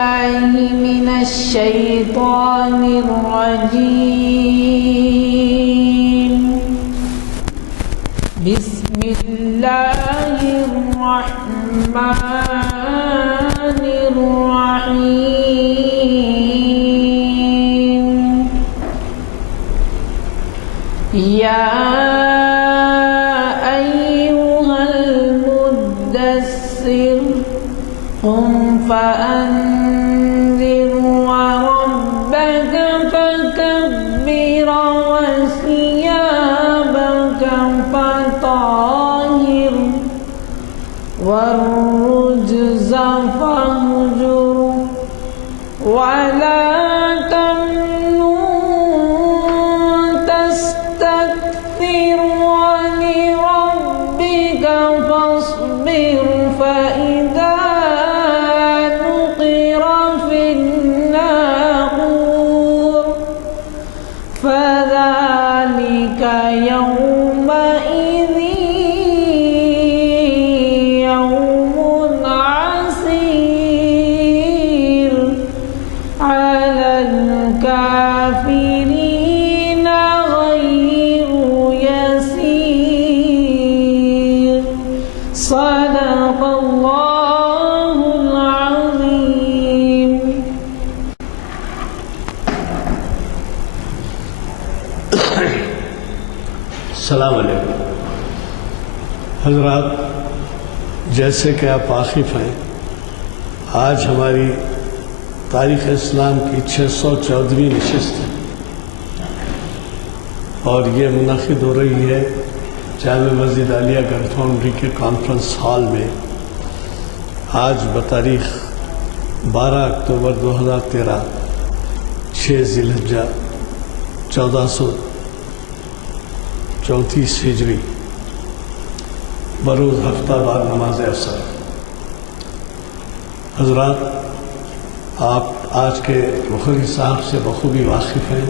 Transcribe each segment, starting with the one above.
من الشيطان الرجيم. بسم الله الرحمن الرحيم. يا أيها المدثر قم فأنذر وربك فكبر وثيابك فطهر والرجز فاهجر ولا تمنن تستكثر ولربك فاصبر فإذا فذلك يومئذ يوم عسير على الكافرين غير يسير. صدق الله العظيم. السلام علیکم حضرات، جیسے کہ آپ واقف ہیں، آج ہماری تاریخ اسلام کی 614ویں نشست ہے اور یہ منعقد ہو رہی ہے جامع مسجد عالیہ گڑھ فاؤنڈری کے کانفرنس ہال میں آج بتاریخ 12 اکتوبر 2013 6 ذی الحجہ 1434 ہجری بروز ہفتہ بعد نماز عصر. حضرات، آپ آج کے مخرج صاحب سے بخوبی واقف ہیں.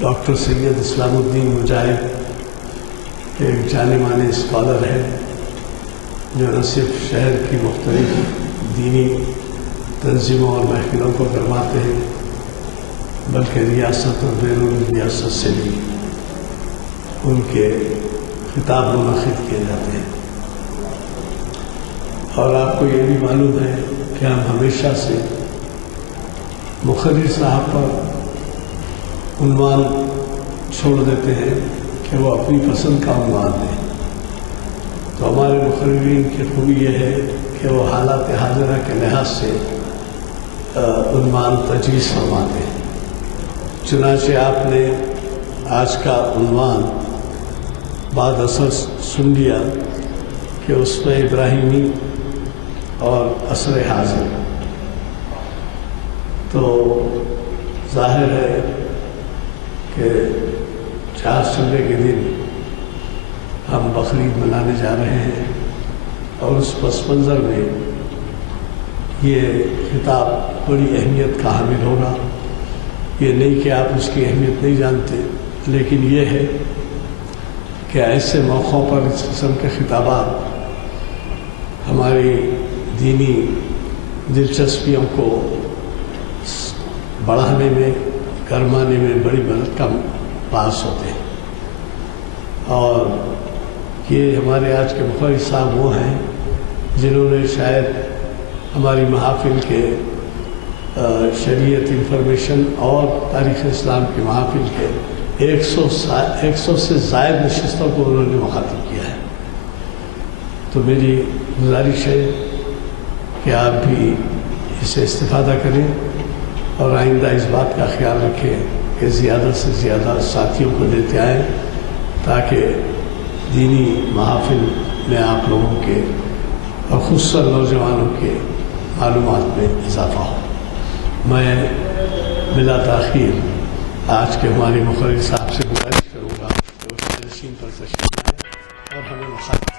ڈاکٹر سید اسلام الدین مجاہد ایک جانے مانے اسکالر ہیں جو نہ صرف شہر کی مختلف دینی تنظیموں اور محفلوں کو گرماتے ہیں بلکہ ریاست اور بیرون ریاست سے بھی ان کے خطاب منعقد کیے جاتے ہیں. اور آپ کو یہ بھی معلوم ہے کہ ہم ہمیشہ سے مخرج صاحب پر عنوان چھوڑ دیتے ہیں کہ وہ اپنی پسند کا عنوان دیں. تو ہمارے مخرجین کی خوبی یہ ہے کہ وہ حالات حاضرہ کے لحاظ سے عنوان تجویز فرماتے ہیں. چنانچہ آپ نے آج کا عنوان بعد اثر سن لیا کہ اس میں ابراہیمی اور عصر حاضر. تو ظاہر ہے کہ چہارشنبے کے دن ہم بقرعید منانے جا رہے ہیں اور اس پس منظر میں یہ خطاب بڑی اہمیت کا حامل ہوگا. یہ نہیں کہ آپ اس کی اہمیت نہیں جانتے، لیکن یہ ہے کہ ایسے موقعوں پر اس قسم کے خطابات ہماری دینی دلچسپیوں کو بڑھانے میں، گرمانے میں بڑی مدد کا باعث ہوتے ہیں. اور یہ ہمارے آج کے مخرج صاحب وہ ہیں جنہوں نے شاید ہماری محافل کے شریعت انفارمیشن اور تاریخ اسلام کی محافل کے 100 سے زائد نشستوں کو انہوں نے مخاطب کیا ہے. تو میری گزارش ہے کہ آپ بھی اس سے استفادہ کریں اور آئندہ اس بات کا خیال رکھیں کہ زیادہ سے زیادہ ساتھیوں کو لیتے آئیں تاکہ دینی محافل میں آپ لوگوں کے اور خصوصاً نوجوانوں کے معلومات میں اضافہ ہو. میں بلا تاخیر آج کے ہمارے مخرج صاحب سے گزارش کروں گا کہ اس نشین پر تشریف لائیں اور ہمیں مخاطب کریں.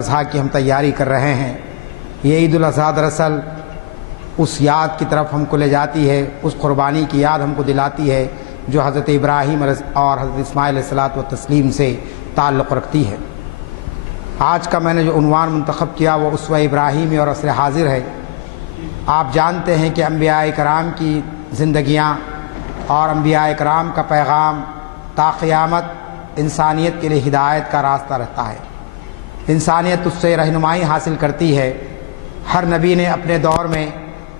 اضحیٰ کی ہم تیاری کر رہے ہیں. یہ عید الاضحیٰ دراصل اس یاد کی طرف ہم کو لے جاتی ہے، اس قربانی کی یاد ہم کو دلاتی ہے جو حضرت ابراہیم اور حضرت اسماعیل علیہ الصلوۃ والتسلیم سے تعلق رکھتی ہے. آج کا میں نے جو عنوان منتخب کیا وہ اسوہ ابراہیمی اور عصر حاضر ہے۔ آپ جانتے ہیں کہ انبیاء کرام کی زندگیاں اور انبیاء کرام کا پیغام تا قیامت انسانیت کے لیے ہدایت کا راستہ رہتا ہے۔ انسانیت اس سے رہنمائی حاصل کرتی ہے۔ ہر نبی نے اپنے دور میں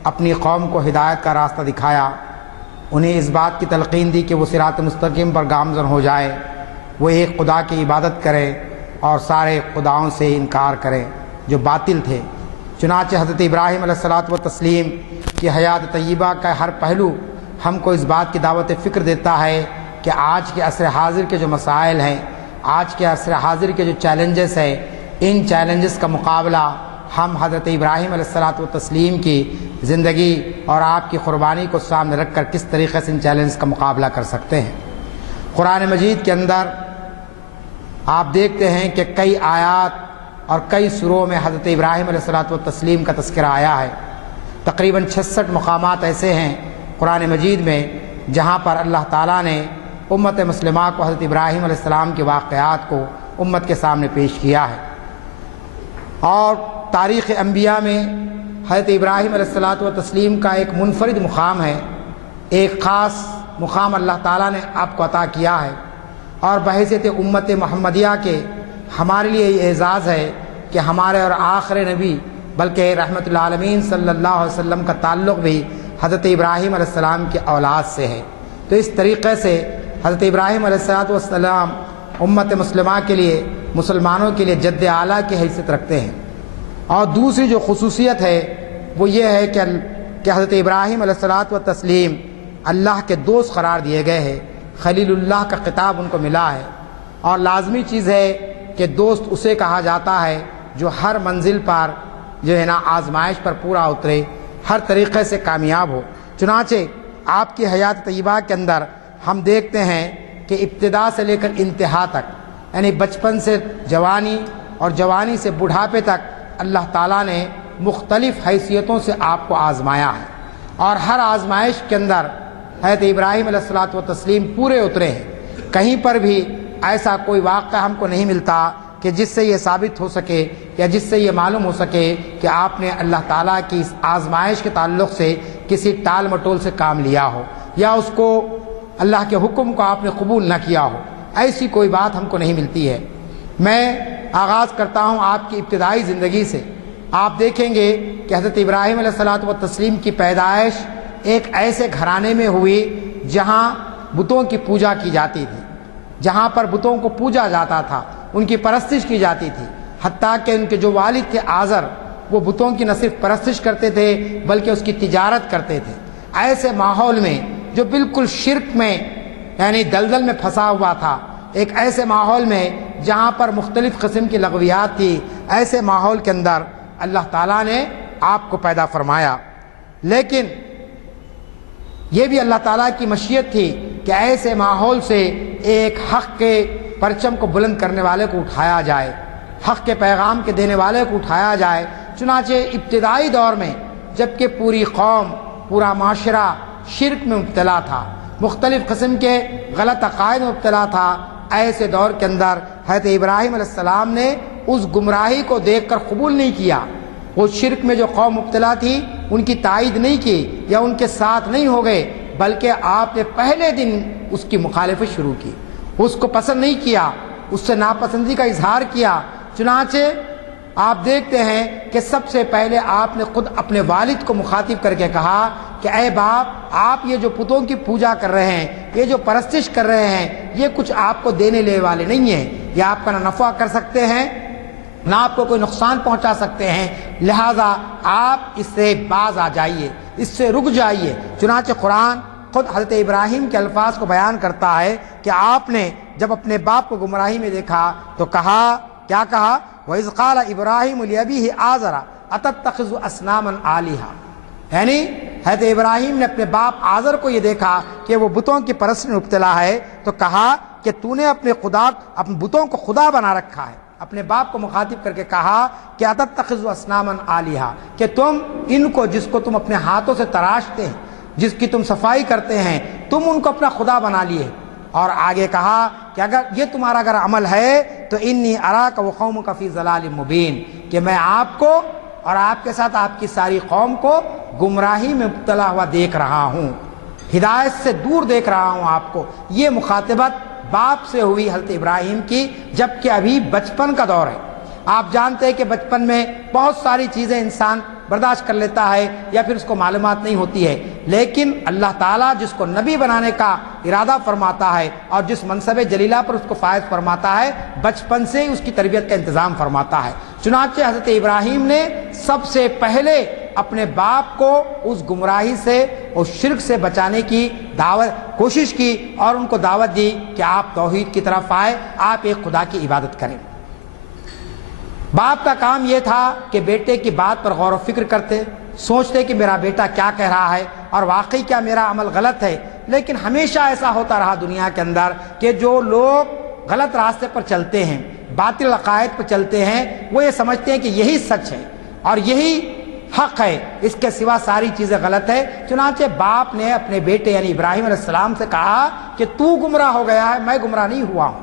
اپنی قوم کو ہدایت کا راستہ دکھایا، انہیں اس بات کی تلقین دی کہ وہ صراط مستقیم پر گامزن ہو جائے، وہ ایک خدا کی عبادت کریں اور سارے خداؤں سے انکار کریں جو باطل تھے۔ چنانچہ حضرت ابراہیم علیہ الصلوۃ والتسلیم کی حیات طیبہ کا ہر پہلو ہم کو اس بات کی دعوت فکر دیتا ہے کہ آج کے عصر حاضر کے جو مسائل ہیں، آج کے عصر حاضر کے جو چیلنجز ہیں، ان چیلنجز کا مقابلہ ہم حضرت ابراہیم علیہ الصلوۃ والتسلیم کی زندگی اور آپ کی قربانی کو سامنے رکھ کر کس طریقے سے ان چیلنجز کا مقابلہ کر سکتے ہیں۔ قرآن مجید کے اندر آپ دیکھتے ہیں کہ کئی آیات اور کئی سوروں میں حضرت ابراہیم علیہ الصلوۃ والتسلیم کا تذکرہ آیا ہے۔ تقریباً 66 مقامات ایسے ہیں قرآن مجید میں جہاں پر اللہ تعالیٰ نے امت مسلمہ کو حضرت ابراہیم علیہ السلام کے واقعات کو امت کے سامنے پیش کیا ہے۔ اور تاریخ انبیاء میں حضرت ابراہیم علیہ الصلوۃ والتسلیم کا ایک منفرد مقام ہے، ایک خاص مقام اللہ تعالیٰ نے آپ کو عطا کیا ہے، اور بحیثیت امت محمدیہ کے ہمارے لیے یہ اعزاز ہے کہ ہمارے اور آخر نبی بلکہ رحمت العالمین صلی اللہ علیہ وسلم کا تعلق بھی حضرت ابراہیم علیہ السلام کی اولاد سے ہے۔ تو اس طریقے سے حضرت ابراہیم علیہ السلام امت مسلمہ کے لیے، مسلمانوں کے لیے جد اعلیٰ کی حیثیت رکھتے ہیں۔ اور دوسری جو خصوصیت ہے وہ یہ ہے کہ حضرت ابراہیم علیہ الصلوۃ والتسلیم اللہ کے دوست قرار دیے گئے ہیں، خلیل اللہ کا خطاب ان کو ملا ہے، اور لازمی چیز ہے کہ دوست اسے کہا جاتا ہے جو ہر منزل پر جو ہے نا آزمائش پر پورا اترے، ہر طریقے سے کامیاب ہو۔ چنانچہ آپ کی حیات طیبہ کے اندر ہم دیکھتے ہیں کہ ابتدا سے لے کر انتہا تک، یعنی بچپن سے جوانی اور جوانی سے بڑھاپے تک اللہ تعالیٰ نے مختلف حیثیتوں سے آپ کو آزمایا ہے، اور ہر آزمائش کے اندر حضرت ابراہیم علیہ الصلوۃ والتسلیم پورے اترے ہیں۔ کہیں پر بھی ایسا کوئی واقعہ ہم کو نہیں ملتا کہ جس سے یہ ثابت ہو سکے یا جس سے یہ معلوم ہو سکے کہ آپ نے اللہ تعالیٰ کی اس آزمائش کے تعلق سے کسی ٹال مٹول سے کام لیا ہو، یا اس کو اللہ کے حکم کو آپ نے قبول نہ کیا ہو۔ ایسی کوئی بات ہم کو نہیں ملتی ہے۔ میں آغاز کرتا ہوں آپ کی ابتدائی زندگی سے۔ آپ دیکھیں گے کہ حضرت ابراہیم علیہ الصلوۃ والتسلیم کی پیدائش ایک ایسے گھرانے میں ہوئی جہاں بتوں کی پوجا کی جاتی تھی، جہاں پر بتوں کو پوجا جاتا تھا، ان کی پرستش کی جاتی تھی، حتیٰ کہ ان کے جو والد تھے آزر، وہ بتوں کی نہ صرف پرستش کرتے تھے بلکہ اس کی تجارت کرتے تھے۔ ایسے ماحول میں جو بالکل شرک میں یعنی دلدل میں پھنسا ہوا تھا، ایک ایسے ماحول میں جہاں پر مختلف قسم کی لغویات تھی، ایسے ماحول کے اندر اللہ تعالیٰ نے آپ کو پیدا فرمایا۔ لیکن یہ بھی اللہ تعالیٰ کی مشیت تھی کہ ایسے ماحول سے ایک حق کے پرچم کو بلند کرنے والے کو اٹھایا جائے، حق کے پیغام کے دینے والے کو اٹھایا جائے۔ چنانچہ ابتدائی دور میں جبکہ پوری قوم، پورا معاشرہ شرک میں مبتلا تھا، مختلف قسم کے غلط عقائد میں مبتلا تھا، ایسے دور کے اندر حضرت ابراہیم علیہ السلام نے اس گمراہی کو دیکھ کر قبول نہیں کیا۔ وہ شرک میں جو قوم مبتلا تھی ان کی تائید نہیں کی یا ان کے ساتھ نہیں ہو گئے، بلکہ آپ نے پہلے دن اس کی مخالفت شروع کی، اس کو پسند نہیں کیا، اس سے ناپسندی کا اظہار کیا۔ چنانچہ آپ دیکھتے ہیں کہ سب سے پہلے آپ نے خود اپنے والد کو مخاطب کر کے کہا کہ اے باپ، آپ یہ جو بتوں کی پوجا کر رہے ہیں، یہ جو پرستش کر رہے ہیں، یہ کچھ آپ کو دینے لینے والے نہیں ہیں، یہ آپ کا نہ نفع کر سکتے ہیں نہ آپ کو کوئی نقصان پہنچا سکتے ہیں، لہذا آپ اس سے باز آ جائیے، اس سے رک جائیے۔ چنانچہ قرآن خود حضرت ابراہیم کے الفاظ کو بیان کرتا ہے کہ آپ نے جب اپنے باپ کو گمراہی میں دیکھا تو کہا، کیا کہا؟ وَإِذْ قَالَ إِبْرَاهِيمُ لِأَبِيهِ آزَرَ أَتَتَّخِذُ أَصْنَامًا آلِهَةً، یعنی حضرت ابراہیم نے اپنے باپ آزر کو یہ دیکھا کہ وہ بتوں کی پرست میں مبتلا ہے تو کہا کہ تو نے اپنے بتوں کو خدا بنا رکھا ہے۔ اپنے باپ کو مخاطب کر کے کہا کہ أَتَتَّخِذُ أَصْنَامًا آلِهَةً، کہ تم ان کو، جس کو تم اپنے ہاتھوں سے تراشتے ہیں، جس کی تم صفائی کرتے ہیں، تم ان کو اپنا خدا بنا لیے۔ اور آگے کہا کہ اگر یہ تمہارا اگر عمل ہے تو انی اراک وقومک فی ضلال مبین، کہ میں آپ کو اور آپ کے ساتھ آپ کی ساری قوم کو گمراہی میں مبتلا ہوا دیکھ رہا ہوں، ہدایت سے دور دیکھ رہا ہوں آپ کو۔ یہ مخاطبت باپ سے ہوئی حضرت ابراہیم کی، جبکہ ابھی بچپن کا دور ہے۔ آپ جانتے ہیں کہ بچپن میں بہت ساری چیزیں انسان برداشت کر لیتا ہے یا پھر اس کو معلومات نہیں ہوتی ہے، لیکن اللہ تعالیٰ جس کو نبی بنانے کا ارادہ فرماتا ہے اور جس منصب جلیلہ پر اس کو فائز فرماتا ہے، بچپن سے ہی اس کی تربیت کا انتظام فرماتا ہے۔ چنانچہ حضرت ابراہیم نے سب سے پہلے اپنے باپ کو اس گمراہی سے اور شرک سے بچانے کی کوشش کی اور ان کو دعوت دی کہ آپ توحید کی طرف آئے، آپ ایک خدا کی عبادت کریں۔ باپ کا کام یہ تھا کہ بیٹے کی بات پر غور و فکر کرتے، سوچتے کہ میرا بیٹا کیا کہہ رہا ہے اور واقعی کیا میرا عمل غلط ہے۔ لیکن ہمیشہ ایسا ہوتا رہا دنیا کے اندر کہ جو لوگ غلط راستے پر چلتے ہیں، باطل عقائد پر چلتے ہیں، وہ یہ سمجھتے ہیں کہ یہی سچ ہے اور یہی حق ہے، اس کے سوا ساری چیزیں غلط ہے۔ چنانچہ باپ نے اپنے بیٹے یعنی ابراہیم علیہ السلام سے کہا کہ تو گمراہ ہو گیا ہے، میں گمراہ نہیں ہوا ہوں،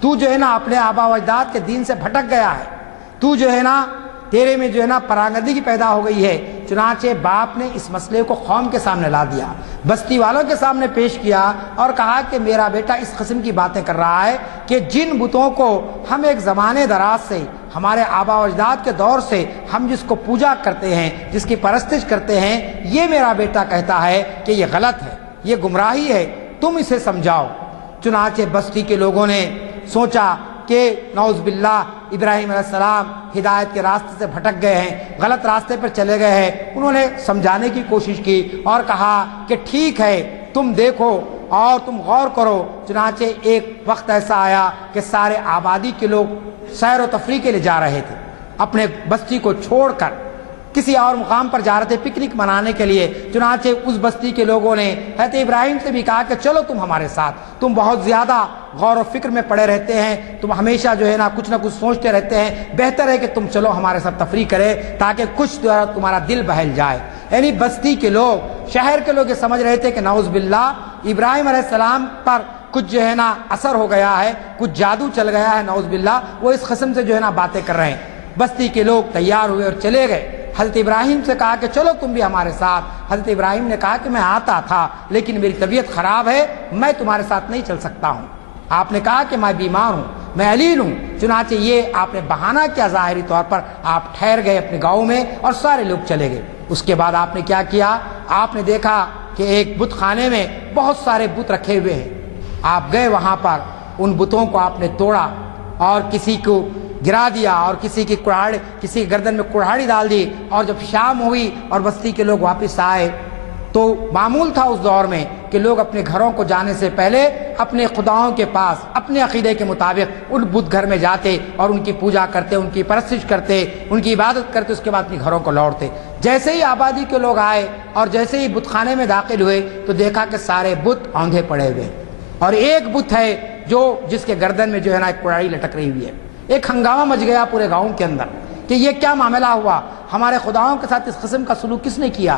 تو جو ہے نا اپنے آبا و اجداد کے دین سے بھٹک گیا ہے، تو جو ہے نا تیرے میں جو ہے نا پراگندگی پیدا ہو گئی ہے۔ چنانچہ باپ نے اس مسئلے کو قوم کے سامنے لا دیا، بستی والوں کے سامنے پیش کیا اور کہا کہ میرا بیٹا اس قسم کی باتیں کر رہا ہے کہ جن بتوں کو ہم ایک زمانے دراز سے، ہمارے آبا و اجداد کے دور سے ہم جس کو پوجا کرتے ہیں، جس کی پرستش کرتے ہیں، یہ میرا بیٹا کہتا ہے کہ یہ غلط ہے، یہ گمراہی ہے، تم اسے سمجھاؤ۔ چنانچہ بستی کے لوگوں نے سوچا کہ نعوذ باللہ ابراہیم علیہ السلام ہدایت کے راستے سے بھٹک گئے ہیں، غلط راستے پر چلے گئے ہیں۔ انہوں نے سمجھانے کی کوشش کی اور کہا کہ ٹھیک ہے، تم دیکھو اور تم غور کرو۔ چنانچہ ایک وقت ایسا آیا کہ سارے آبادی کے لوگ سیر و تفریح کے لیے جا رہے تھے، اپنے بستی کو چھوڑ کر کسی اور مقام پر جا رہے تھے پکنک منانے کے لیے۔ چنانچہ اس بستی کے لوگوں نے حضرت ابراہیم سے بھی کہا کہ چلو تم ہمارے ساتھ، تم بہت زیادہ غور و فکر میں پڑے رہتے ہیں، تم ہمیشہ جو ہے نا کچھ نہ کچھ سوچتے رہتے ہیں، بہتر ہے کہ تم چلو ہمارے ساتھ تفریح کرے تاکہ کچھ تمہارا دل بہل جائے۔ یعنی بستی کے لوگ، شہر کے لوگ یہ سمجھ رہے تھے کہ نعوذ باللہ ابراہیم علیہ السلام پر کچھ جو ہے نا اثر ہو گیا ہے، کچھ جادو چل گیا ہے، نعوذ باللہ وہ اس قسم سے جو ہے نا باتیں کر رہے ہیں۔ بستی کے لوگ تیار ہوئے اور چلے گئے۔ حضرت ابراہیم سے کہا کہ چلو تم بھی ہمارے ساتھ۔ حضرت ابراہیم نے کہا کہ میں آتا تھا لیکن میری طبیعت خراب ہے، میں تمہارے ساتھ نہیں چل سکتا ہوں۔ آپ نے کہا کہ میں بیمار ہوں، میں علیل ہوں۔ چنانچہ یہ آپ نے بہانہ کیا، ظاہری طور پر آپ ٹھہر گئے اپنے گاؤں میں اور سارے لوگ چلے گئے۔ اس کے بعد آپ نے کیا کیا، آپ نے دیکھا کہ ایک بت خانے میں بہت سارے بت رکھے ہوئے ہیں۔ آپ گئے وہاں پر، ان بتوں کو آپ نے توڑا اور کسی کو گرا دیا اور کسی کی گردن میں کڑھاڑی ڈال دی۔ اور جب شام ہوئی اور بستی کے لوگ واپس آئے تو معمول تھا اس دور میں کہ لوگ اپنے گھروں کو جانے سے پہلے اپنے خداؤں کے پاس اپنے عقیدے کے مطابق ان بت گھر میں جاتے اور ان کی پوجا کرتے، ان کی پرستش کرتے، ان کی عبادت کرتے، اس کے بعد اپنے گھروں کو لوٹتے۔ جیسے ہی آبادی کے لوگ آئے اور جیسے ہی بت خانے میں داخل ہوئے تو دیکھا کہ سارے بت اوندھے پڑے ہوئے اور ایک بت ہے جس کے گردن میں جو ہے نا ایک کڑھاڑی لٹک رہی ہوئی ہے۔ ایک ہنگامہ مچ گیا پورے گاؤں کے اندر کہ یہ کیا معاملہ ہوا، ہمارے خداؤں کے ساتھ اس قسم کا سلوک کس نے کیا۔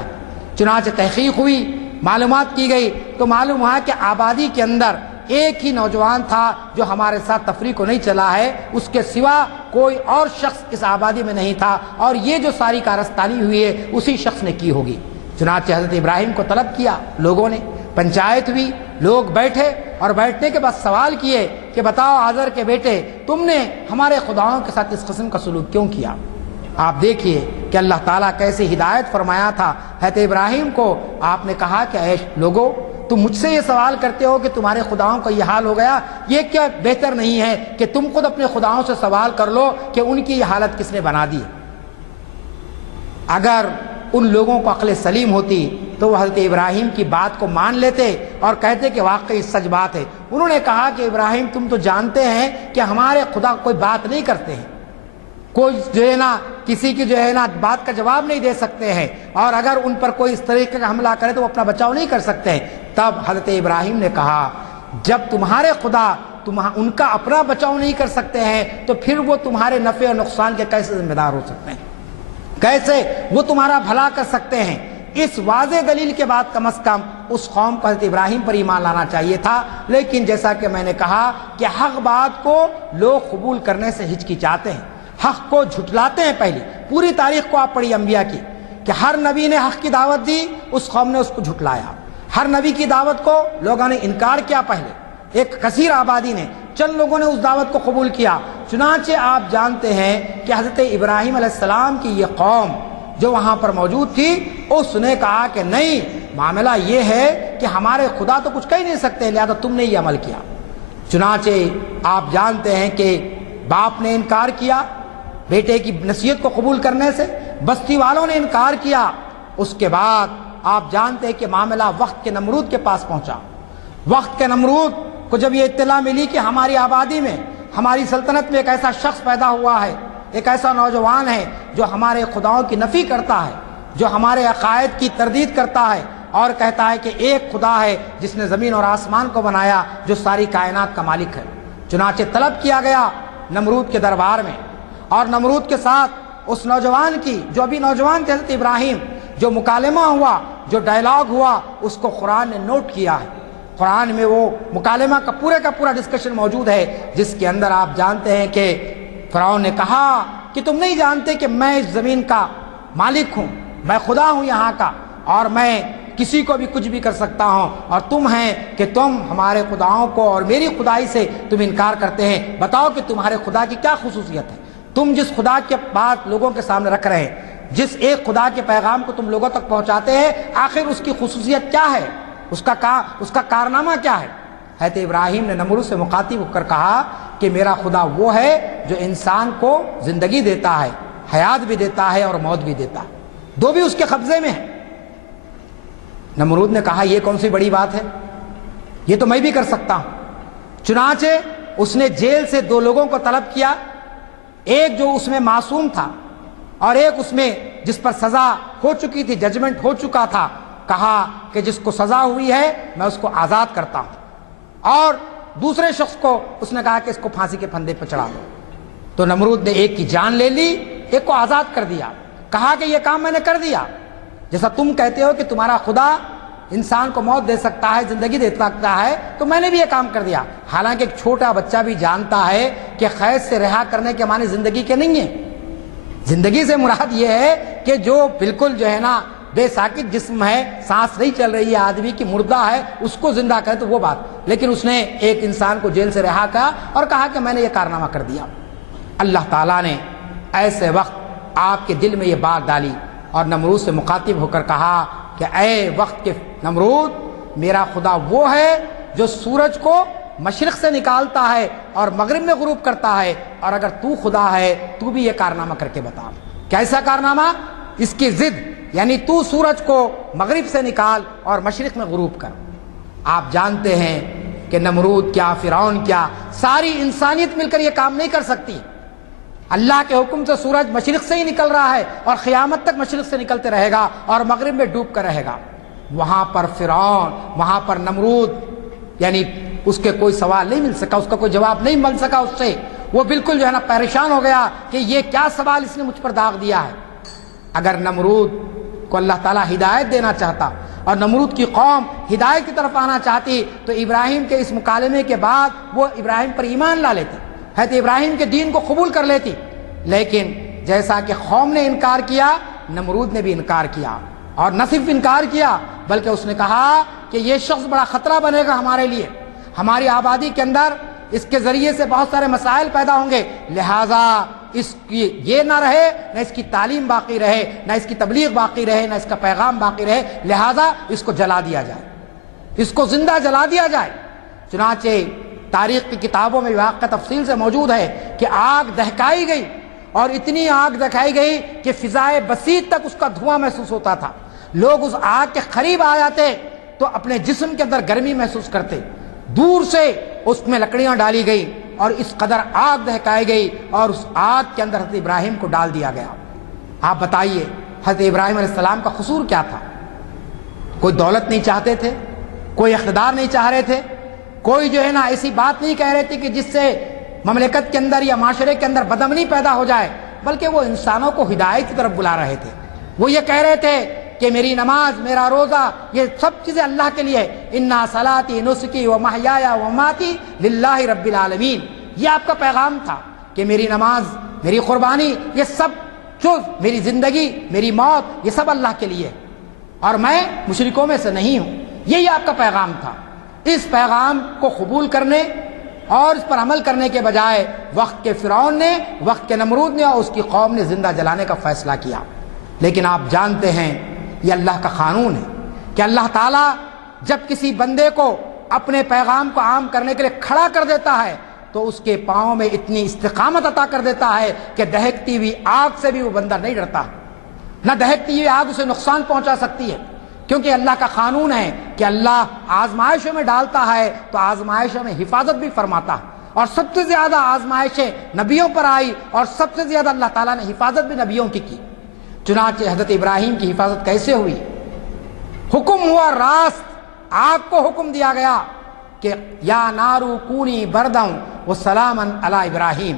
چنانچہ تحقیق ہوئی، معلومات کی گئی تو معلوم ہوا کہ آبادی کے اندر ایک ہی نوجوان تھا جو ہمارے ساتھ تفریح کو نہیں چلا ہے، اس کے سوا کوئی اور شخص اس آبادی میں نہیں تھا، اور یہ جو ساری کارستانی ہوئی ہے اسی شخص نے کی ہوگی۔ چنانچہ حضرت ابراہیم کو طلب کیا، لوگوں نے پنچایت ہوئی، لوگ بیٹھے اور بیٹھنے کے بعد سوال کیے کہ بتاؤ آزر کے بیٹے، تم نے ہمارے خداؤں کے ساتھ اس قسم کا سلوک کیوں کیا۔ آپ دیکھیے کہ اللہ تعالیٰ کیسے ہدایت فرمایا تھا حضرت ابراہیم کو۔ آپ نے کہا کہ اے لوگو، تم مجھ سے یہ سوال کرتے ہو کہ تمہارے خداؤں کا یہ حال ہو گیا، یہ کیا بہتر نہیں ہے کہ تم خود اپنے خداؤں سے سوال کر لو کہ ان کی یہ حالت کس نے بنا دی۔ اگر ان لوگوں کو عقل سلیم ہوتی تو وہ حضرت ابراہیم کی بات کو مان لیتے اور کہتے کہ واقعی سچ بات ہے۔ انہوں نے کہا کہ ابراہیم، تم تو جانتے ہیں کہ ہمارے خدا کوئی بات نہیں کرتے ہیں، کوئی جو ہے نا کسی کی جو ہے نا بات کا جواب نہیں دے سکتے ہیں، اور اگر ان پر کوئی اس طریقے کا حملہ کرے تو وہ اپنا بچاؤ نہیں کر سکتے ہیں۔ تب حضرت ابراہیم نے کہا، جب تمہارے خدا ان کا اپنا بچاؤ نہیں کر سکتے ہیں تو پھر وہ تمہارے نفع اور نقصان کے کیسے ذمہ دار ہو سکتے ہیں، کیسے وہ تمہارا بھلا کر سکتے ہیں۔ اس واضح دلیل کے بعد کم از کم اس قوم کو حضرت ابراہیم پر ایمان لانا چاہیے تھا، لیکن جیسا کہ میں نے کہا کہ حق بات کو لوگ قبول کرنے سے ہچکچاتے ہیں، حق کو جھٹلاتے ہیں۔ پہلے پوری تاریخ کو آپ پڑھی انبیاء کی کہ ہر نبی نے حق کی دعوت دی، اس قوم نے اس کو جھٹلایا، ہر نبی کی دعوت کو لوگوں نے انکار کیا۔ پہلے ایک کثیر آبادی نے، چند لوگوں نے اس دعوت کو قبول کیا۔ چنانچہ آپ جانتے ہیں کہ حضرت ابراہیم علیہ السلام کی یہ قوم جو وہاں پر موجود تھی، اس نے کہا کہ نہیں، معاملہ یہ ہے کہ ہمارے خدا تو کچھ کہہ نہیں سکتے، لہذا تم نے یہ عمل کیا۔ چنانچہ آپ جانتے ہیں کہ باپ نے انکار کیا بیٹے کی نصیحت کو قبول کرنے سے، بستی والوں نے انکار کیا۔ اس کے بعد آپ جانتے ہیں کہ معاملہ وقت کے نمرود کے پاس پہنچا۔ وقت کے نمرود کو جب یہ اطلاع ملی کہ ہماری آبادی میں، ہماری سلطنت میں ایک ایسا شخص پیدا ہوا ہے، ایک ایسا نوجوان ہے جو ہمارے خداؤں کی نفی کرتا ہے، جو ہمارے عقائد کی تردید کرتا ہے اور کہتا ہے کہ ایک خدا ہے جس نے زمین اور آسمان کو بنایا، جو ساری کائنات کا مالک ہے۔ چنانچہ طلب کیا گیا نمرود کے دربار میں، اور نمرود کے ساتھ اس نوجوان کی، جو ابھی نوجوان تھے حضرت ابراہیم، جو مکالمہ ہوا، جو ڈائلاگ ہوا، اس کو قرآن نے نوٹ کیا ہے۔ قرآن میں وہ مکالمہ کا پورا ڈسکشن موجود ہے، جس کے اندر آپ جانتے ہیں کہ فرعون نے کہا کہ تم نہیں جانتے کہ میں اس زمین کا مالک ہوں، میں خدا ہوں یہاں کا، اور میں کسی کو بھی کچھ بھی کر سکتا ہوں، اور تم ہیں کہ تم ہمارے خداؤں کو اور میری خدائی سے تم انکار کرتے ہیں۔ بتاؤ کہ تمہارے خدا کی کیا خصوصیت ہے؟ تم جس خدا کے بات لوگوں کے سامنے رکھ رہے ہیں، جس ایک خدا کے پیغام کو تم لوگوں تک پہنچاتے ہیں، آخر اس کی خصوصیت کیا ہے؟ اس کا کارنامہ کیا ہے؟ حضرت ابراہیم نے نمرود سے مخاطب ہو کر کہا کہ میرا خدا وہ ہے جو انسان کو زندگی دیتا ہے، حیات بھی دیتا ہے اور موت بھی دیتا ہے، دو بھی اس کے قبضے میں ہے۔ نمرود نے کہا یہ کون سی بڑی بات ہے، یہ تو میں بھی کر سکتا ہوں۔ چنانچہ اس نے جیل سے دو لوگوں کو طلب کیا، ایک جو اس میں معصوم تھا اور ایک اس میں جس پر سزا ہو چکی تھی، ججمنٹ ہو چکا تھا۔ کہا کہ جس کو سزا ہوئی ہے میں اس کو آزاد کرتا ہوں، اور دوسرے شخص کو اس نے کہا کہ اس کو پھانسی کے پھندے پہ چڑھا دو۔ تو نمرود نے ایک کی جان لے لی، ایک کو آزاد کر دیا، کہا کہ یہ کام میں نے کر دیا، جیسا تم کہتے ہو کہ تمہارا خدا انسان کو موت دے سکتا ہے، زندگی دے سکتا ہے، تو میں نے بھی یہ کام کر دیا۔ حالانکہ ایک چھوٹا بچہ بھی جانتا ہے کہ قید سے رہا کرنے کے معنی زندگی کے نہیں ہیں۔ زندگی سے مراد یہ ہے کہ جو بالکل جو ہے نا بے ساکت جسم ہے، سانس نہیں چل رہی ہے آدمی کی، مردہ ہے، اس کو زندہ کرے تو وہ بات۔ لیکن اس نے ایک انسان کو جیل سے رہا کیا اور کہا کہ میں نے یہ کارنامہ کر دیا۔ اللہ تعالیٰ نے ایسے وقت آپ کے دل میں یہ بات ڈالی اور نمرود سے مخاطب ہو کر کہا کہ اے وقت کے نمرود، میرا خدا وہ ہے جو سورج کو مشرق سے نکالتا ہے اور مغرب میں غروب کرتا ہے، اور اگر تو خدا ہے تو بھی یہ کارنامہ کر کے بتا۔ کیسا کارنامہ؟ اس کی ضد، یعنی تو سورج کو مغرب سے نکال اور مشرق میں غروب کر۔ آپ جانتے ہیں کہ نمرود کیا، فرعون کیا، ساری انسانیت مل کر یہ کام نہیں کر سکتی۔ اللہ کے حکم سے سورج مشرق سے ہی نکل رہا ہے اور قیامت تک مشرق سے نکلتے رہے گا اور مغرب میں ڈوب کر رہے گا۔ وہاں پر فرعون، وہاں پر نمرود، یعنی اس کے کوئی سوال نہیں مل سکا، اس کا کوئی جواب نہیں مل سکا اس سے۔ وہ بالکل جو ہے نا پریشان ہو گیا کہ یہ کیا سوال اس نے مجھ پر داغ دیا ہے۔ اگر نمرود کو اللہ تعالیٰ ہدایت دینا چاہتا اور نمرود کی قوم ہدایت کی طرف آنا چاہتی تو ابراہیم کے اس مکالمے کے بعد وہ ابراہیم پر ایمان لا لیتے، حضرت ابراہیم کے دین کو قبول کر لیتی۔ لیکن جیسا کہ قوم نے انکار کیا، نمرود نے بھی انکار کیا، اور نہ صرف انکار کیا بلکہ اس نے کہا کہ یہ شخص بڑا خطرہ بنے گا ہمارے لیے، ہماری آبادی کے اندر اس کے ذریعے سے بہت سارے مسائل پیدا ہوں گے، لہٰذا اس کی یہ نہ رہے، نہ اس کی تعلیم باقی رہے، نہ اس کی تبلیغ باقی رہے، نہ اس کا پیغام باقی رہے، لہٰذا اس کو جلا دیا جائے، اس کو زندہ جلا دیا جائے۔ چنانچہ تاریخ کی کتابوں میں واقعہ تفصیل سے موجود ہے کہ آگ دہکائی گئی، اور اتنی آگ دکھائی گئی کہ فضائے بسیط تک اس کا دھواں محسوس ہوتا تھا۔ لوگ اس آگ کے قریب آ جاتے تو اپنے جسم کے اندر گرمی محسوس کرتے۔ دور سے اس میں لکڑیاں ڈالی گئی اور اس قدر آگ دہکائی گئی اور اس آگ کے اندر حضرت ابراہیم کو ڈال دیا گیا۔ آپ بتائیے حضرت ابراہیم علیہ السلام کا قصور کیا تھا؟ کوئی دولت نہیں چاہتے تھے، کوئی اقتدار نہیں چاہ رہے تھے، کوئی جو ہے نا ایسی بات نہیں کہہ رہے تھے کہ جس سے مملکت کے اندر یا معاشرے کے اندر بدامنی پیدا ہو جائے، بلکہ وہ انسانوں کو ہدایت کی طرف بلا رہے تھے۔ وہ یہ کہہ رہے تھے کہ میری نماز، میرا روزہ، یہ سب چیزیں اللہ کے لیے ہے۔ انا صلاتی نسکی و محیایا و مماتی للہ رب العالمین، یہ آپ کا پیغام تھا کہ میری نماز، میری قربانی، یہ سب جو میری زندگی، میری موت، یہ سب اللہ کے لیے، اور میں مشرکوں میں سے نہیں ہوں۔ یہی آپ کا پیغام تھا۔ اس پیغام کو قبول کرنے اور اس پر عمل کرنے کے بجائے وقت کے فرعون نے، وقت کے نمرود نے اور اس کی قوم نے زندہ جلانے کا فیصلہ کیا۔ لیکن آپ جانتے ہیں یہ اللہ کا قانون ہے کہ اللہ تعالیٰ جب کسی بندے کو اپنے پیغام کو عام کرنے کے لیے کھڑا کر دیتا ہے تو اس کے پاؤں میں اتنی استقامت عطا کر دیتا ہے کہ دہکتی ہوئی آگ سے بھی وہ بندہ نہیں ڈرتا، نہ دہکتی ہوئی آگ اسے نقصان پہنچا سکتی ہے، کیونکہ اللہ کا قانون ہے کہ اللہ آزمائشوں میں ڈالتا ہے تو آزمائشوں میں حفاظت بھی فرماتا ہے، اور سب سے زیادہ آزمائشیں نبیوں پر آئی اور سب سے زیادہ اللہ تعالیٰ نے حفاظت بھی نبیوں کی چنانچہ حضرت ابراہیم کی حفاظت کیسے ہوئی؟ حکم ہوا راست، آگ کو حکم دیا گیا کہ یا نارو کونی بردم وسلاما علی ابراہیم،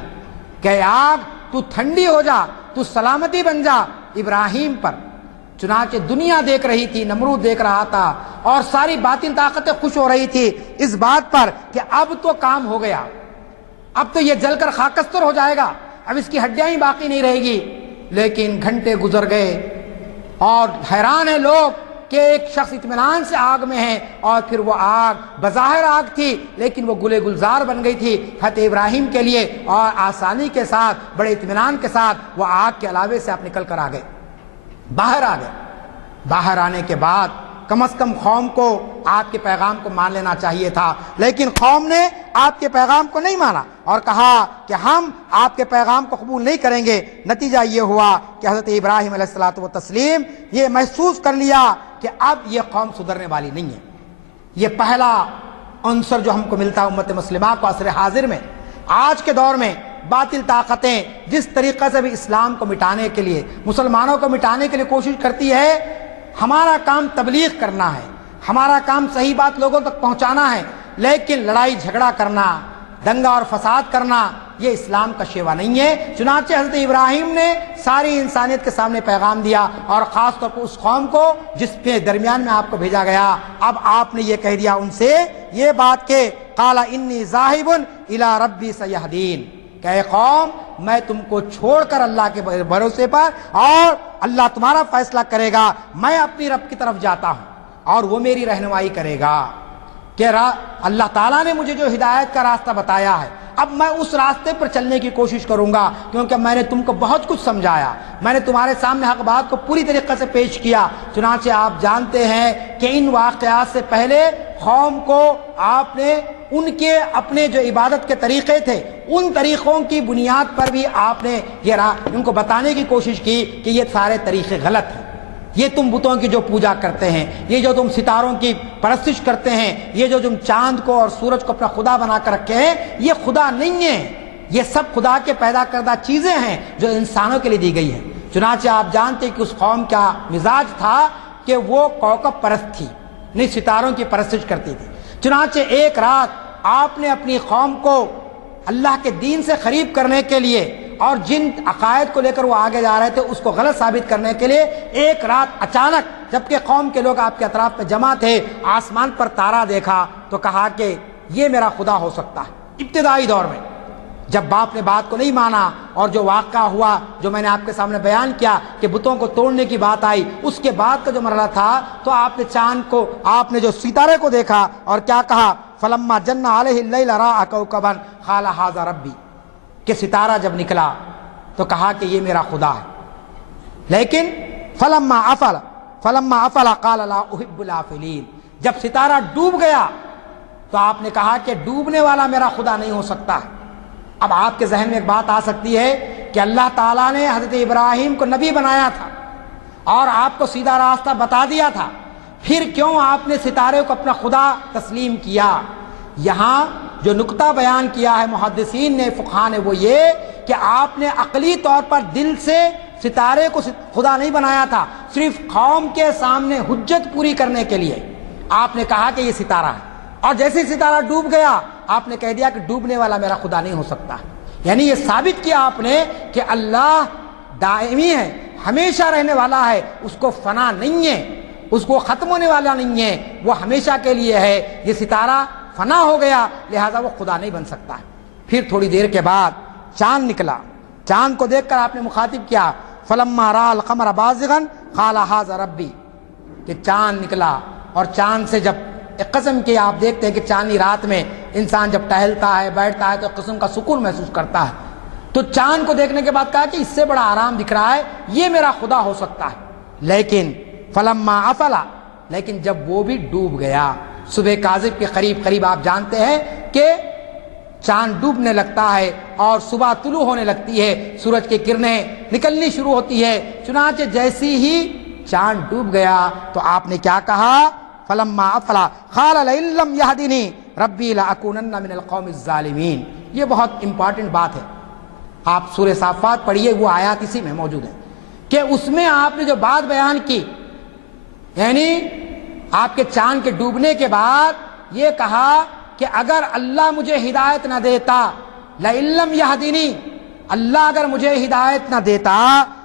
کہ آگ تو ٹھنڈی ہو جا، تو سلامتی بن جا ابراہیم پر۔ چنانچہ دنیا دیکھ رہی تھی، نمرود دیکھ رہا تھا، اور ساری باطن طاقتیں خوش ہو رہی تھی اس بات پر کہ اب تو کام ہو گیا، اب تو یہ جل کر خاکستر ہو جائے گا، اب اس کی ہڈیاں ہی باقی نہیں رہے گی۔ لیکن گھنٹے گزر گئے اور حیران ہیں لوگ کہ ایک شخص اطمینان سے آگ میں ہے، اور پھر وہ آگ بظاہر آگ تھی لیکن وہ گلے گلزار بن گئی تھی حضرت ابراہیم کے لیے، اور آسانی کے ساتھ، بڑے اطمینان کے ساتھ وہ آگ کے علاوے سے آپ نکل کر آ گئے، باہر آ گئے۔ باہر آنے کے بعد کم از کم قوم کو آپ کے پیغام کو مان لینا چاہیے تھا، لیکن قوم نے آپ کے پیغام کو نہیں مانا اور کہا کہ ہم آپ کے پیغام کو قبول نہیں کریں گے۔ نتیجہ یہ ہوا کہ حضرت ابراہیم علیہ الصلوۃ والتسلیم یہ محسوس کر لیا کہ اب یہ قوم سدھرنے والی نہیں ہے۔ یہ پہلا عنصر جو ہم کو ملتا ہے امت مسلمہ کو عصر حاضر میں، آج کے دور میں باطل طاقتیں جس طریقے سے بھی اسلام کو مٹانے کے لیے، مسلمانوں کو مٹانے کے لیے کوشش کرتی ہے، ہمارا کام تبلیغ کرنا ہے، ہمارا کام صحیح بات لوگوں تک پہنچانا ہے، لیکن لڑائی جھگڑا کرنا، دنگا اور فساد کرنا، یہ اسلام کا شیوا نہیں ہے۔ چنانچہ حضرت ابراہیم نے ساری انسانیت کے سامنے پیغام دیا، اور خاص طور پر اس قوم کو جس کے درمیان میں آپ کو بھیجا گیا۔ اب آپ نے یہ کہہ دیا ان سے یہ بات کہ قال انی ذاہب الی ربی سیہدین، کہ اے قوم میں تم کو چھوڑ کر اللہ کے بھروسے پر، اور اللہ تمہارا فیصلہ کرے گا، میں اپنی رب کی طرف جاتا ہوں اور وہ میری رہنمائی کرے گا، کہ اللہ تعالیٰ نے مجھے جو ہدایت کا راستہ بتایا ہے اب میں اس راستے پر چلنے کی کوشش کروں گا، کیونکہ میں نے تم کو بہت کچھ سمجھایا، میں نے تمہارے سامنے حق بات کو پوری طریقے سے پیش کیا۔ چنانچہ آپ جانتے ہیں کہ ان واقعات سے پہلے قوم کو آپ نے ان کے اپنے جو عبادت کے طریقے تھے ان طریقوں کی بنیاد پر بھی آپ نے یہ ان کو بتانے کی کوشش کی کہ یہ سارے طریقے غلط ہیں، یہ تم بتوں کی جو پوجا کرتے ہیں، یہ جو تم ستاروں کی پرستش کرتے ہیں، یہ جو تم چاند کو اور سورج کو اپنا خدا بنا کر رکھے ہیں، یہ خدا نہیں ہے، یہ سب خدا کے پیدا کردہ چیزیں ہیں جو انسانوں کے لیے دی گئی ہیں۔ چنانچہ آپ جانتے ہیں کہ اس قوم کا مزاج تھا کہ وہ کوكب پرست تھی، نہیں ستاروں کی پرستش کرتی تھی۔ چنانچہ ایک رات آپ نے اپنی قوم کو اللہ کے دین سے قریب کرنے کے لیے اور جن عقائد کو لے کر وہ آگے جا رہے تھے اس کو غلط ثابت کرنے کے لیے ایک رات اچانک جبکہ قوم کے لوگ آپ کے اطراف میں جمع تھے، آسمان پر تارا دیکھا تو کہا کہ یہ میرا خدا ہو سکتا ہے۔ ابتدائی دور میں جب باپ نے بات کو نہیں مانا اور جو واقعہ ہوا جو میں نے آپ کے سامنے بیان کیا کہ بتوں کو توڑنے کی بات آئی، اس کے بعد کا جو مرحلہ تھا تو آپ نے چاند کو، آپ نے جو ستارے کو دیکھا اور کیا کہا، فلما جن علیہ اللیل راى کوكبا قال ھذا ربی، کہ ستارہ جب نکلا تو کہا کہ یہ میرا خدا ہے، لیکن فلما افل قال لا احب الافلین، جب ستارہ ڈوب گیا تو آپ نے کہا کہ ڈوبنے والا میرا خدا نہیں ہو سکتا۔ اب آپ کے ذہن میں ایک بات آ سکتی ہے کہ اللہ تعالیٰ نے حضرت ابراہیم کو نبی بنایا تھا اور آپ کو سیدھا راستہ بتا دیا تھا، پھر کیوں آپ نے ستارے کو اپنا خدا تسلیم کیا؟ یہاں جو نقطہ بیان کیا ہے محدثین نے، فقہاء نے، وہ یہ کہ آپ نے عقلی طور پر دل سے ستارے کو خدا نہیں بنایا تھا، صرف قوم کے سامنے حجت پوری کرنے کے لیے آپ نے کہا کہ یہ ستارہ ہے، اور جیسے ستارہ ڈوب گیا آپ نے کہہ دیا کہ ڈوبنے والا میرا خدا نہیں ہو سکتا۔ یعنی یہ ثابت کیا آپ نے کہ اللہ دائمی ہے، ہمیشہ رہنے والا ہے، اس کو فنا نہیں ہے، اس کو ختم ہونے والا نہیں ہے، وہ ہمیشہ کے لیے ہے۔ یہ ستارہ فنا ہو گیا، لہذا وہ خدا نہیں بن سکتا ہے۔ پھر تھوڑی دیر کے بعد چاند نکلا، چاند کو دیکھ کر آپ نے مخاطب کیا، فلما رأى القمر بازغا قال هذا ربی، کہ چاند نکلا، اور چاند سے جب ایک قسم کی آپ دیکھتے ہیں کہ چاندنی رات میں انسان جب ٹہلتا ہے بیٹھتا ہے تو ایک قسم کا سکون محسوس کرتا ہے، تو چاند کو دیکھنے کے بعد کہا کہ اس سے بڑا آرام دکھ رہا ہے، یہ میرا خدا ہو سکتا ہے۔ لیکن فلما افلا، لیکن جب وہ بھی ڈوب گیا، صبح کاذب کے قریب آپ جانتے ہیں کہ چاند ڈوبنے لگتا ہے اور صبح طلوع ہونے لگتی ہے، سورج کی کرنیں نکلنی شروع ہوتی ہے۔ چنانچہ جیسی ہی چاند ڈوب گیا تو آپ نے کیا کہا، فلما افلا قال لئن لم يهدني ربي لاكونن من القوم الظالمین۔ یہ بہت امپورٹنٹ بات ہے، آپ سورہ صافات پڑھیے، وہ آیات اسی میں موجود ہیں کہ اس میں آپ نے جو بات بیان کی، یعنی آپ کے چاند کے ڈوبنے کے بعد یہ کہا کہ اگر اللہ مجھے ہدایت نہ دیتا، لئن لم يهدني، اللہ اگر مجھے ہدایت نہ دیتا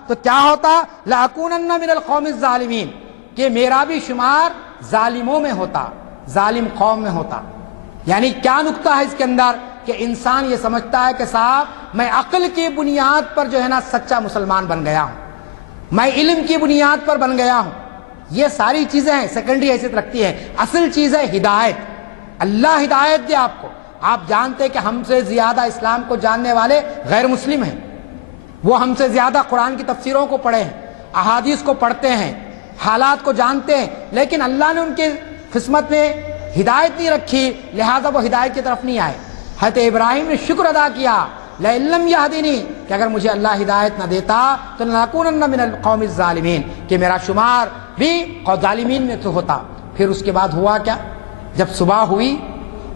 تو کیا ہوتا، لاکونن من القوم الظالمین، کہ میرا بھی شمار ظالموں میں ہوتا، ظالم قوم میں ہوتا۔ یعنی کیا نکتہ ہے اس کے اندر کہ انسان یہ سمجھتا ہے کہ صاحب میں عقل کی بنیاد پر جو ہے نا سچا مسلمان بن گیا ہوں، میں علم کی بنیاد پر بن گیا ہوں، یہ ساری چیزیں ہیں سیکنڈری حیثیت رکھتی ہیں، اصل چیز ہے ہدایت، اللہ ہدایت دے آپ کو۔ آپ جانتے کہ ہم سے زیادہ اسلام کو جاننے والے غیر مسلم ہیں، وہ ہم سے زیادہ قرآن کی تفسیروں کو پڑھے ہیں، احادیث کو پڑھتے ہیں، حالات کو جانتے ہیں، لیکن اللہ نے ان کے قسمت میں ہدایت نہیں رکھی، لہذا وہ ہدایت کی طرف نہیں آئے۔ حضرت ابراہیم نے شکر ادا کیا، لئن لم يهدني، کہ اگر مجھے اللہ ہدایت نہ دیتا تو لنکونن من القوم الظالمین، کہ میرا شمار بھی ظالمین میں تو ہوتا۔ پھر اس کے بعد ہوا کیا، جب صبح ہوئی،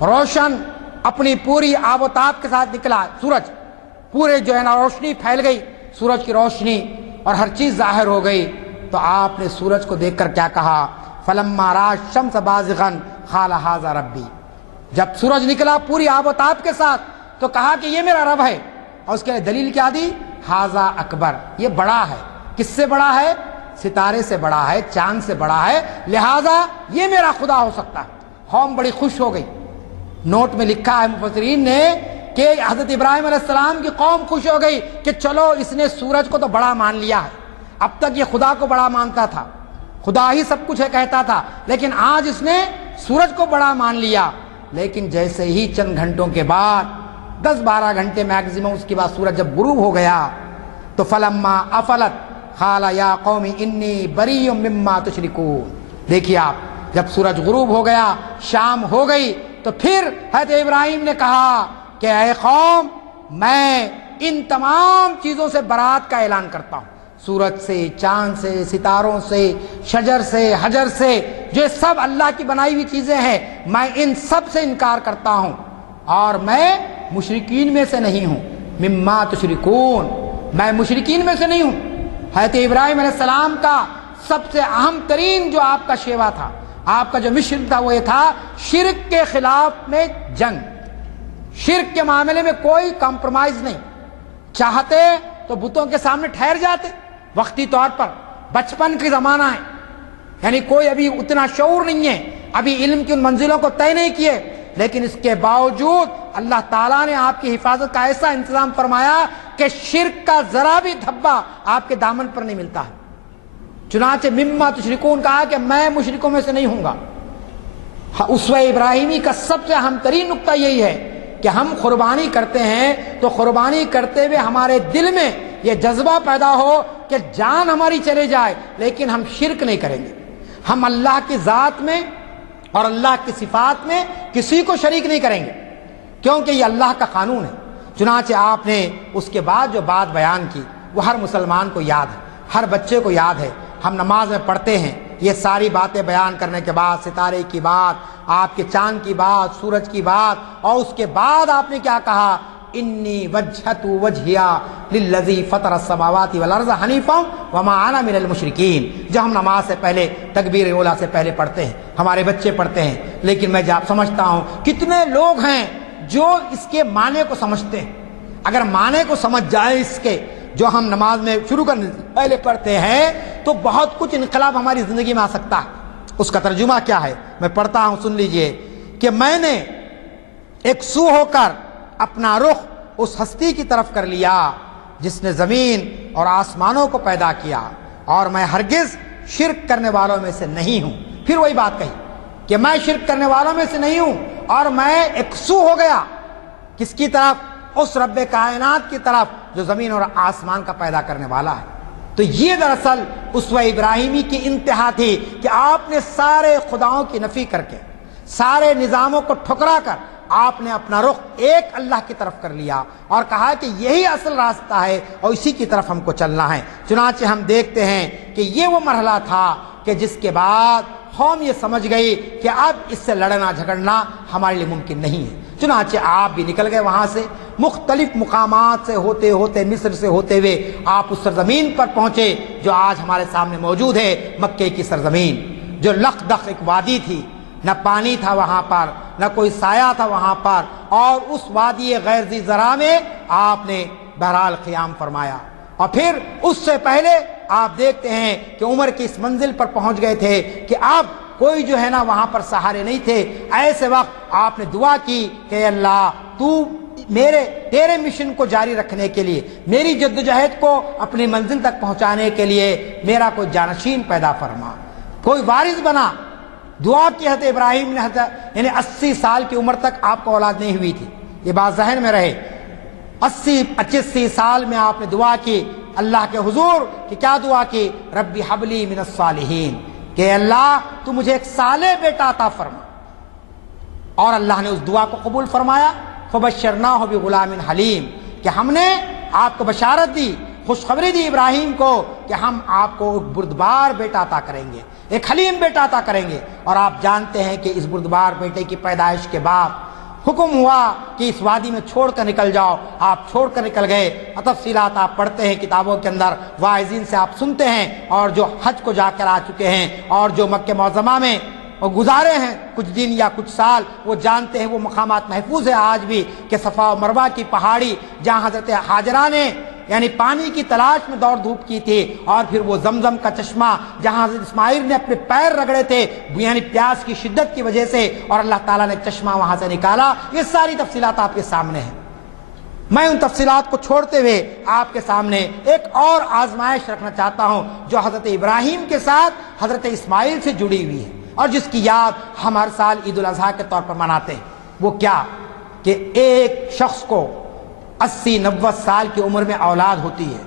روشن اپنی پوری آب و تاب کے ساتھ نکلا سورج، پورے جو ہے نا روشنی پھیل گئی، سورج کی روشنی، اور ہر چیز ظاہر ہو گئی، تو آپ نے سورج کو دیکھ کر کیا کہا، فلما رأى الشمس بازغا قال هذا ربی، جب سورج نکلا پوری آب و تاب کے ساتھ تو کہا کہ یہ میرا رب ہے، اور اس کے لیے دلیل کیا دی، ھذا اکبر، یہ بڑا ہے، کس سے بڑا ہے، ستارے سے بڑا ہے، چاند سے بڑا ہے، لہذا یہ میرا خدا ہو سکتا ہے۔ قوم بڑی خوش ہو گئی، نوٹ میں لکھا ہے مفسرین نے کہ حضرت ابراہیم علیہ السلام کی قوم خوش ہو گئی کہ چلو اس نے سورج کو تو بڑا مان لیا ہے، اب تک یہ خدا کو بڑا مانتا تھا، خدا ہی سب کچھ ہے کہتا تھا، لیکن آج اس نے سورج کو بڑا مان لیا۔ لیکن جیسے ہی چند گھنٹوں کے بعد، 10-12 گھنٹے میکزیمم، اس کے بعد سورج جب غروب ہو گیا تو فلما افلت قال یا قوم انی بریء مما تشرکون، دیکھیے آپ، جب سورج غروب ہو گیا، شام ہو گئی، تو پھر حضرت ابراہیم نے کہا کہ اے قوم، میں ان تمام چیزوں سے برات کا اعلان کرتا ہوں، سورج سے، چاند سے، ستاروں سے، شجر سے، حجر سے، جو سب اللہ کی بنائی ہوئی چیزیں ہیں، میں ان سب سے انکار کرتا ہوں، اور میں مشرکین میں سے نہیں ہوں، مما تشرکون، میں مشرکین میں سے نہیں ہوں۔ حضرت ابراہیم علیہ السلام کا سب سے اہم ترین جو آپ کا شیوا تھا، آپ کا جو مشن تھا، وہ یہ تھا شرک کے خلاف میں جنگ، شرک کے معاملے میں کوئی کمپرومائز نہیں، چاہتے تو بتوں کے سامنے ٹھہر جاتے وقتی طور پر، بچپن کی زمانہ ہے، یعنی کوئی ابھی اتنا شعور نہیں ہے، ابھی علم کی ان منزلوں کو طے نہیں کیے، لیکن اس کے باوجود اللہ تعالیٰ نے آپ کی حفاظت کا ایسا انتظام فرمایا کہ شرک کا ذرا بھی دھبا آپ کے دامن پر نہیں ملتا ہے۔ چنانچہ مما تشرکون کہا کہ میں مشرکوں میں سے نہیں ہوں گا۔ اسوہ ابراہیمی کا سب سے اہم ترین نقطہ یہی ہے کہ ہم قربانی کرتے ہیں تو قربانی کرتے ہوئے ہمارے دل میں یہ جذبہ پیدا ہو کہ جان ہماری چلے جائے لیکن ہم شرک نہیں کریں گے، ہم اللہ کی ذات میں اور اللہ کی صفات میں کسی کو شریک نہیں کریں گے، کیونکہ یہ اللہ کا قانون ہے۔ چنانچہ آپ نے اس کے بعد جو بات بیان کی وہ ہر مسلمان کو یاد ہے، ہر بچے کو یاد ہے، ہم نماز میں پڑھتے ہیں، یہ ساری باتیں بیان کرنے کے بعد، ستارے کی بات، آپ کے چاند کی بات، سورج کی بات، اور اس کے بعد آپ نے کیا کہا، انی وجہت وجہیا للذی فطر السماوات والارض حنیفا وما انا من المشرکین، جو ہم نماز سے پہلے تکبیر اولیٰ سے پہلے پڑھتے ہیں، ہمارے بچے پڑھتے ہیں، لیکن میں جب سمجھتا ہوں کتنے لوگ ہیں جو اس کے معنی کو سمجھتے ہیں، اگر معنی کو سمجھ جائے اس کے جو ہم نماز میں شروع کرنے سے پہلے پڑھتے ہیں تو بہت کچھ انقلاب ہماری زندگی میں آ سکتا ہے۔ اس کا ترجمہ کیا ہے؟ میں پڑھتا ہوں، سن لیجئے کہ میں نے ایک سو ہو کر اپنا رخ اس ہستی کی طرف کر لیا جس نے زمین اور آسمانوں کو پیدا کیا، اور میں ہرگز شرک کرنے والوں میں سے نہیں ہوں۔ پھر وہی بات کہی کہ میں شرک کرنے والوں میں سے نہیں ہوں، اور میں ایک سو ہو گیا کس کی طرف؟ اس رب کائنات کی طرف جو زمین اور آسمان کا پیدا کرنے والا ہے۔ تو یہ دراصل اسوہ ابراہیمی کی انتہا تھی کہ آپ نے سارے خداؤں کی نفی کر کے، سارے نظاموں کو ٹھکرا کر آپ نے اپنا رخ ایک اللہ کی طرف کر لیا اور کہا کہ یہی اصل راستہ ہے اور اسی کی طرف ہم کو چلنا ہے۔ چنانچہ ہم دیکھتے ہیں کہ یہ وہ مرحلہ تھا کہ جس کے بعد قوم یہ سمجھ گئی کہ اب اس سے لڑنا جھگڑنا ہمارے لیے ممکن نہیں ہے۔ چنانچہ آپ بھی نکل گئے وہاں سے، مختلف مقامات سے ہوتے ہوتے، مصر سے ہوتے ہوئے آپ اس سرزمین پر پہنچے جو آج ہمارے سامنے موجود ہے، مکے کی سرزمین، جو لخدخ ایک وادی تھی، نہ پانی تھا وہاں پر، نہ کوئی سایہ تھا وہاں پر، اور اس وادی غیر ذی زرع میں آپ نے بہرحال قیام فرمایا۔ اور پھر اس سے پہلے آپ دیکھتے ہیں کہ عمر کی اس منزل پر پہنچ گئے تھے کہ اب کوئی جو ہے نا وہاں پر سہارے نہیں تھے۔ ایسے وقت آپ نے دعا کی کہ اللہ تو تیرے مشن کو جاری رکھنے کے لیے، میری جدوجہد کو اپنی منزل تک پہنچانے کے لیے میرا کوئی جانشین پیدا فرما، کوئی وارث بنا۔ دعا کی حضرت ابراہیم نے یعنی 80 سال کی عمر تک آپ کو اولاد نہیں ہوئی تھی، یہ بات ذہن میں رہے۔ 80-85 سال میں آپ نے دعا کی اللہ کے حضور کہ کیا دعا کی؟ ربی حبلی من الصالحین، کہ اللہ تو مجھے ایک صالح بیٹا عطا فرما، اور اللہ نے اس دعا کو قبول فرمایا۔ فبشرناہ بغلام حلیم، کہ ہم نے آپ کو بشارت دی، خوشخبری دی ابراہیم کو کہ ہم آپ کو ایک بردبار بیٹا عطا کریں گے، ایک حلیم بیٹا عطا کریں گے۔ اور آپ جانتے ہیں کہ اس بردبار بیٹے کی پیدائش کے بعد حکم ہوا کہ اس وادی میں چھوڑ کر نکل جاؤ۔ آپ چھوڑ کر نکل گئے۔ تفصیلات آپ پڑھتے ہیں کتابوں کے اندر، واعظین سے آپ سنتے ہیں، اور جو حج کو جا کر آ چکے ہیں اور جو مکہ معظمہ میں وہ گزارے ہیں کچھ دن یا کچھ سال، وہ جانتے ہیں وہ مقامات محفوظ ہے آج بھی کہ صفا و مروہ کی پہاڑی جہاں حضرت حاجرہ نے یعنی پانی کی تلاش میں دوڑ دھوپ کی تھی، اور پھر وہ زمزم کا چشمہ جہاں حضرت اسماعیل نے اپنے پیر رگڑے تھے یعنی پیاس کی شدت کی وجہ سے، اور اللہ تعالیٰ نے چشمہ وہاں سے نکالا۔ یہ ساری تفصیلات آپ کے سامنے ہیں۔ میں ان تفصیلات کو چھوڑتے ہوئے آپ کے سامنے ایک اور آزمائش رکھنا چاہتا ہوں جو حضرت ابراہیم کے ساتھ حضرت اسماعیل سے جڑی ہوئی ہے، اور جس کی یاد ہم ہر سال عید الاضحیٰ کے طور پر مناتے ہیں۔ وہ کیا کہ ایک شخص کو 80-90 سال کی عمر میں اولاد ہوتی ہے،